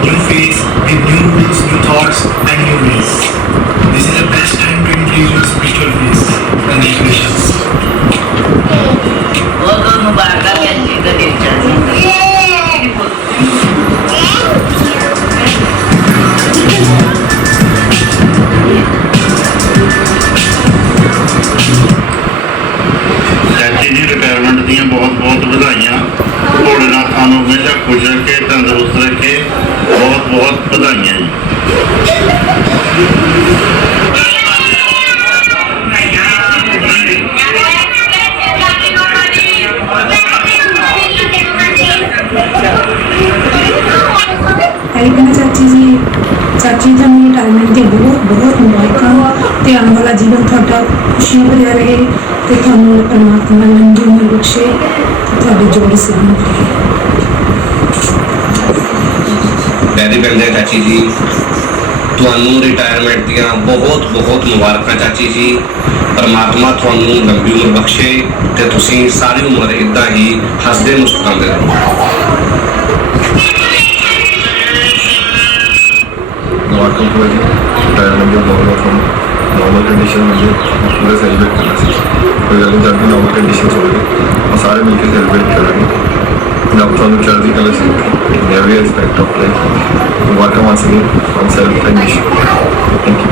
new phase with new rules, new thoughts, and new ways. This is a ਤੇ ਆਉਣ ਵਾਲਾ ਜੀਵਨ ਤੁਹਾਡਾ ਖੁਸ਼ੀਆਂ ਭਰਿਆ ਰਹੇ ਤੇ ਤੁਹਾਨੂੰ ਪਰਮਾਤਮਾ ਲੰਬੀ ਉਮਰ ਬਖਸ਼ੇ ਤੇ ਤੁਹਾਡੇ ਜੋੜ ਸਲਾਮਤ ਰਹੇ। ਪੈਰੀ ਪੈਂਦੇ ਚਾਚੀ ਜੀ, ਤੁਹਾਨੂੰ ਰਿਟਾਇਰਮੈਂਟ ਦੀਆਂ ਬਹੁਤ ਬਹੁਤ ਮੁਬਾਰਕਾਂ ਚਾਚੀ ਜੀ। ਪਰਮਾਤਮਾ ਤੁਹਾਨੂੰ ਲੰਬੀ ਉਮਰ ਬਖਸ਼ੇ ਤੇ ਤੁਸੀਂ ਸਾਰੀ ਉਮਰ ਇਦਾਂ ਹੀ ਹੱਸਦੇ ਮੁਸਕਰਾਉਂਦੇ ਰਹੋ। मुबारक हुआ जी, रिटायरमेंट जो नॉर्मल कंडीशन में जो पूरा सेलिब्रेट करना सी, कोई गल नहीं, जब भी नॉर्मल कंडीशन हो गए और सारे मिलकर सेलिब्रेट करेंगे। रब थानू चढ़दी कला सी in every aspect of life. मुबारक once again from self and wish thank you.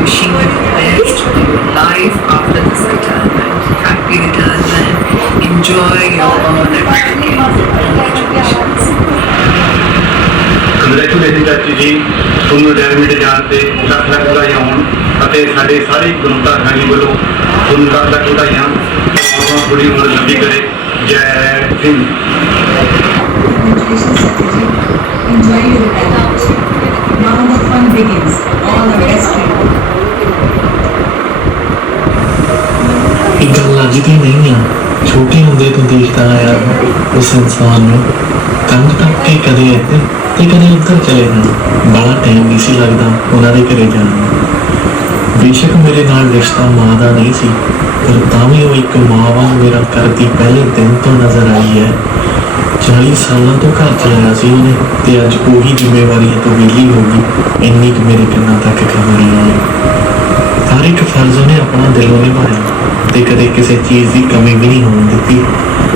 Wishing you the best for your life after this retirement. Happy retirement. Enjoy your congratulations. Congratulation ਚਾਚੀ ਜੀ, ਤੁਹਾਨੂੰ ਰਿਟਾਇਰਮੈਂਟ ਜਾਣ ਤੇ ਲੱਖ ਲੱਖ ਵਧਾਈਆਂ ਹੋਣ ਅਤੇ ਸਾਡੇ ਸਾਰੇ ਗੁਰਮਤਾ ਖਾਨੀ ਵੱਲੋਂ ਤੁਹਾਨੂੰ ਲੱਖ ਲੱਖ ਵਧਾਈਆਂ। ਪਰਮਾਤਮਾ ਬੜੀ ਉਮਰ ਲੰਬੀ ਕਰੇ। ਜੈ Hind. Enjoy your retirement. Now the fun begins. All the best to you. ਇਹ ਗੱਲ ਅੱਜ ਦੀ ਨਹੀਂ ਆ, ਛੋਟੇ ਹੁੰਦੇ ਤੋਂ ਦੇਖਦਾ ਆਇਆ ਉਸ ਇਨਸਾਨ ਨੂੰ ਕੰਧ ਟੱਪ ਕੇ ਕਦੇ ਇੱਧਰ ਤੇ ਕਦੇ ਉੱਧਰ ਚਲੇ ਜਾਣਾ। ਬੜਾ ਟਾਈਮ ਨਹੀਂ ਸੀ ਲੱਗਦਾ ਉਹਨਾਂ ਦੇ ਘਰੇ ਜਾਣ ਨੂੰ। ਬੇਸ਼ੱਕ ਮੇਰੇ ਨਾਲ ਰਿਸ਼ਤਾ ਮਾਂ ਦਾ ਨਹੀਂ ਸੀ, ਪਰ ਤਾਂ ਵੀ ਉਹ ਇੱਕ ਮਾਂ ਵਾਂਗ ਮੇਰਾ ਕਰਦੀ ਪਹਿਲੇ ਦਿਨ ਤੋਂ ਨਜ਼ਰ ਆਈ ਹੈ। 40 ਸਾਲਾਂ ਤੋਂ ਘਰ ਚਲਾਇਆ ਸੀ ਉਹਨੇ ਤੇ ਅੱਜ ਉਹੀ ਜ਼ਿੰਮੇਵਾਰੀਆਂ ਤੋਂ ਵਿਹਲੀ ਹੋ ਗਈ। ਇੰਨੀ ਕੁ ਮੇਰੇ ਕੰਨਾਂ ਤੱਕ ਖਬਰ ਆਈ ਹੈ। ਹਰ ਇੱਕ ਫਰਜ਼ ਉਹਨੇ ਆਪਣਾ ਦਿਲੋਂ ਨਿਭਾਇਆ ਤੇ ਕਦੇ ਕਿਸੇ ਚੀਜ਼ ਦੀ ਕਮੀ ਵੀ ਨਹੀਂ ਹੋਣ ਦਿੱਤੀ।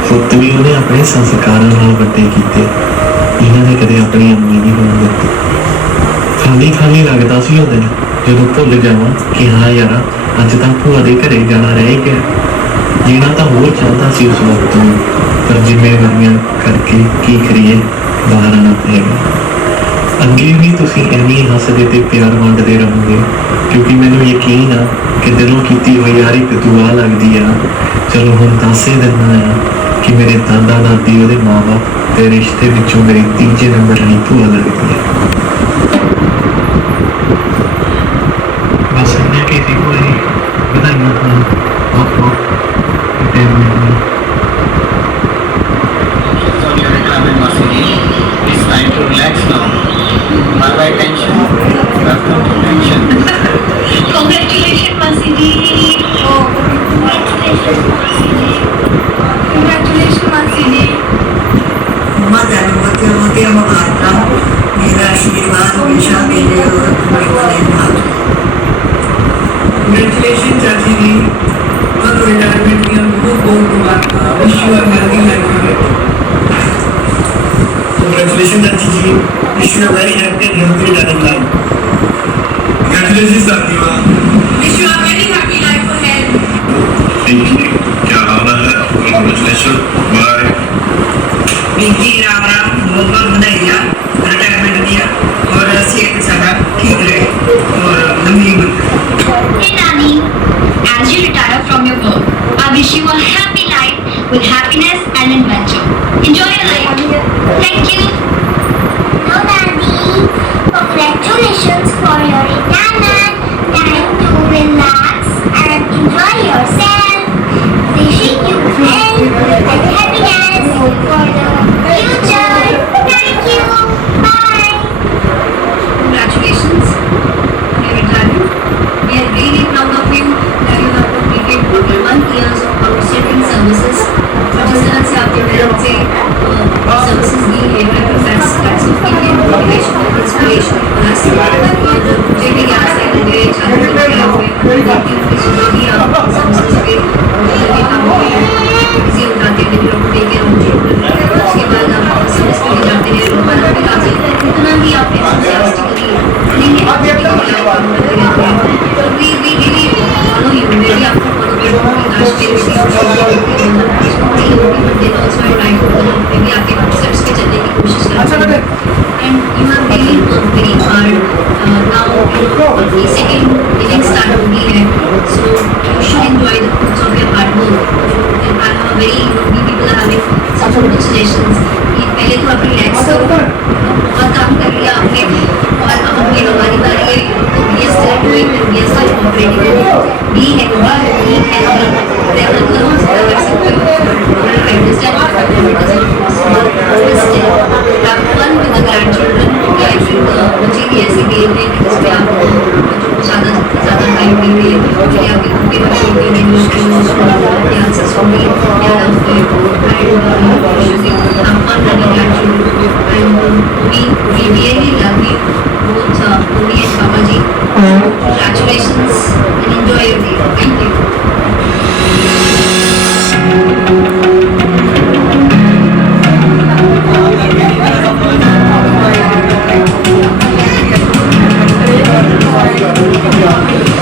ਪੁੱਤ ਵੀ ਉਹਨੇ ਆਪਣੇ ਸੰਸਕਾਰਾਂ ਨਾਲ ਵੱਡੇ ਕੀਤੇ, ਇਹਨਾਂ ਨੇ ਕਦੇ ਆਪਣੀ ਅੰਮੀ ਨਹੀਂ ਹੋਣ ਦਿੱਤੀ। ਖਾਲੀ ਖਾਲੀ ਲੱਗਦਾ ਸੀ ਉਹ ਦਿਨ ਜਦੋਂ ਭੁੱਲ ਜਾਵਾਂ ਕਿ ਹਾਂ ਯਾਰ ਅੱਜ ਤਾਂ ਭੂਆ ਦੇ ਘਰੇ ਜਾਣਾ ਰਹਿ ਗਿਆ। ਜੀਣਾ ਤਾਂ ਹੋਰ ਚਾਹੁੰਦਾ ਸੀ ਉਸ ਵਕਤ ਨੂੰ, ਪਰ ਜ਼ਿੰਮੇਵਾਰੀਆਂ ਕਰਕੇ ਕੀ ਕਰੀਏ, ਬਾਹਰ ਆਉਣਾ ਪਏਗਾ। ਅੱਗੇ ਵੀ ਤੁਸੀਂ ਐਵੇਂ ਹੱਸਦੇ ਤੇ ਪਿਆਰ ਵੰਡਦੇ ਰਹੋਗੇ, ਕਿਉਂਕਿ ਮੈਨੂੰ ਯਕੀਨ ਆ ਕਿ ਦਿਲੋਂ ਕੀਤੀ ਹੋਈ ਹਰ ਇੱਕ ਦੁਆ ਲੱਗਦੀ ਆ। ਚਲੋ ਹੁਣ ਦੱਸੇ ਦਿੰਦਾ ਆ ਕਿ ਮੇਰੇ ਦਾਦਾ ਦਾਦੀ ਉਹਦੇ ਮਾਂ ਬਾਪ ਤੇ ਰਿਸ਼ਤੇ ਵਿੱਚੋਂ ਮੇਰੀ ਤੀਜੇ ਨੰਬਰ ਵਾਲੀ ਭੂਆ ਲੱਗਦੀ ਹੈ। ਬਸ ਇੰਨਾ ਕਿ ਸੀ ਕੋਈ ਵਧਾਈਆਂ ਤੁਹਾਨੂੰ ਬਹੁਤ ਬਹੁਤ It's time to relax now. Bye bye tension. Welcome to tension. Congratulations, Masi ji. Oh, congratulations, Masi ji. Congratulations, Masi ji. मम्मा तेरे होते होते मुबारका। मेरा आशीर्वाद हमेशा मेरे और तुम्हारे वाले साथ। Congratulations, चाची जी। और रिटायरमेंट की बहुत बहुत मुबारक। Wish you a healthy life. Congratulations, Auntie ji. Wish you a very happy and healthy retirement life. Congratulations, Auntie. Wish you a very happy life ahead. Thank you. क्या हाल है? Congratulations. Bye. Busy Ram Ram बहुत बहुत बधाइयाँ retirement दिया और सेहत सारा ठीक रहे और लंबी उम्र। Hey Nani, as you retire from your work, I wish you a happy life with happiness and adventure. Enjoy your life. Thank you. Hello Nani, congratulations for your retirement. Time to relax and enjoy yourself. Wishing you health and happiness for the future. Thank you. Bye. Congratulations on your retirement. We are really proud of you that you have completed 41 years of outstanding services. जिस तरह से आपके मेहनत से services दी है, that's motivation, inspiration for us. और मुझे भी याद है कि मेरे छात्र सुबह भी आप सर्विसेज पे बिजी हो जाते हैं, लेकिन आपको टेक केयर होती उसके बाद आप सर्विस पे ले जाते हैं। हमारा भी आज इतना भी आपने एंथुसियास्टिकली तो we really follow you, really आपको follow करते हैं। आज के भी also I try to maybe आपके concepts पे चलने की कोशिश करते हैं and you have really worked very hard। Now the second living start होगी है, so you should enjoy the fruits of your hard work। And I have a very we people are having such good suggestions कि पहले तो आप relax करो, बहुत काम कर लिया आपने और अब हमें हमारी बारी है तो BS doing and we are still cooperating. Being healthy and have fun with the grandchildren. I think मुझे भी ऐसे गेम है जिसमें आपको ज़्यादा टाइम देंगे, मुझे आपके खुद के बच्चों के लिए ध्यान से सुनिए, ध्यान आपको have fun running grandchildren and we really love you both Mummy and Babaji. Congratulations and enjoy your day. Thank you. Thank you.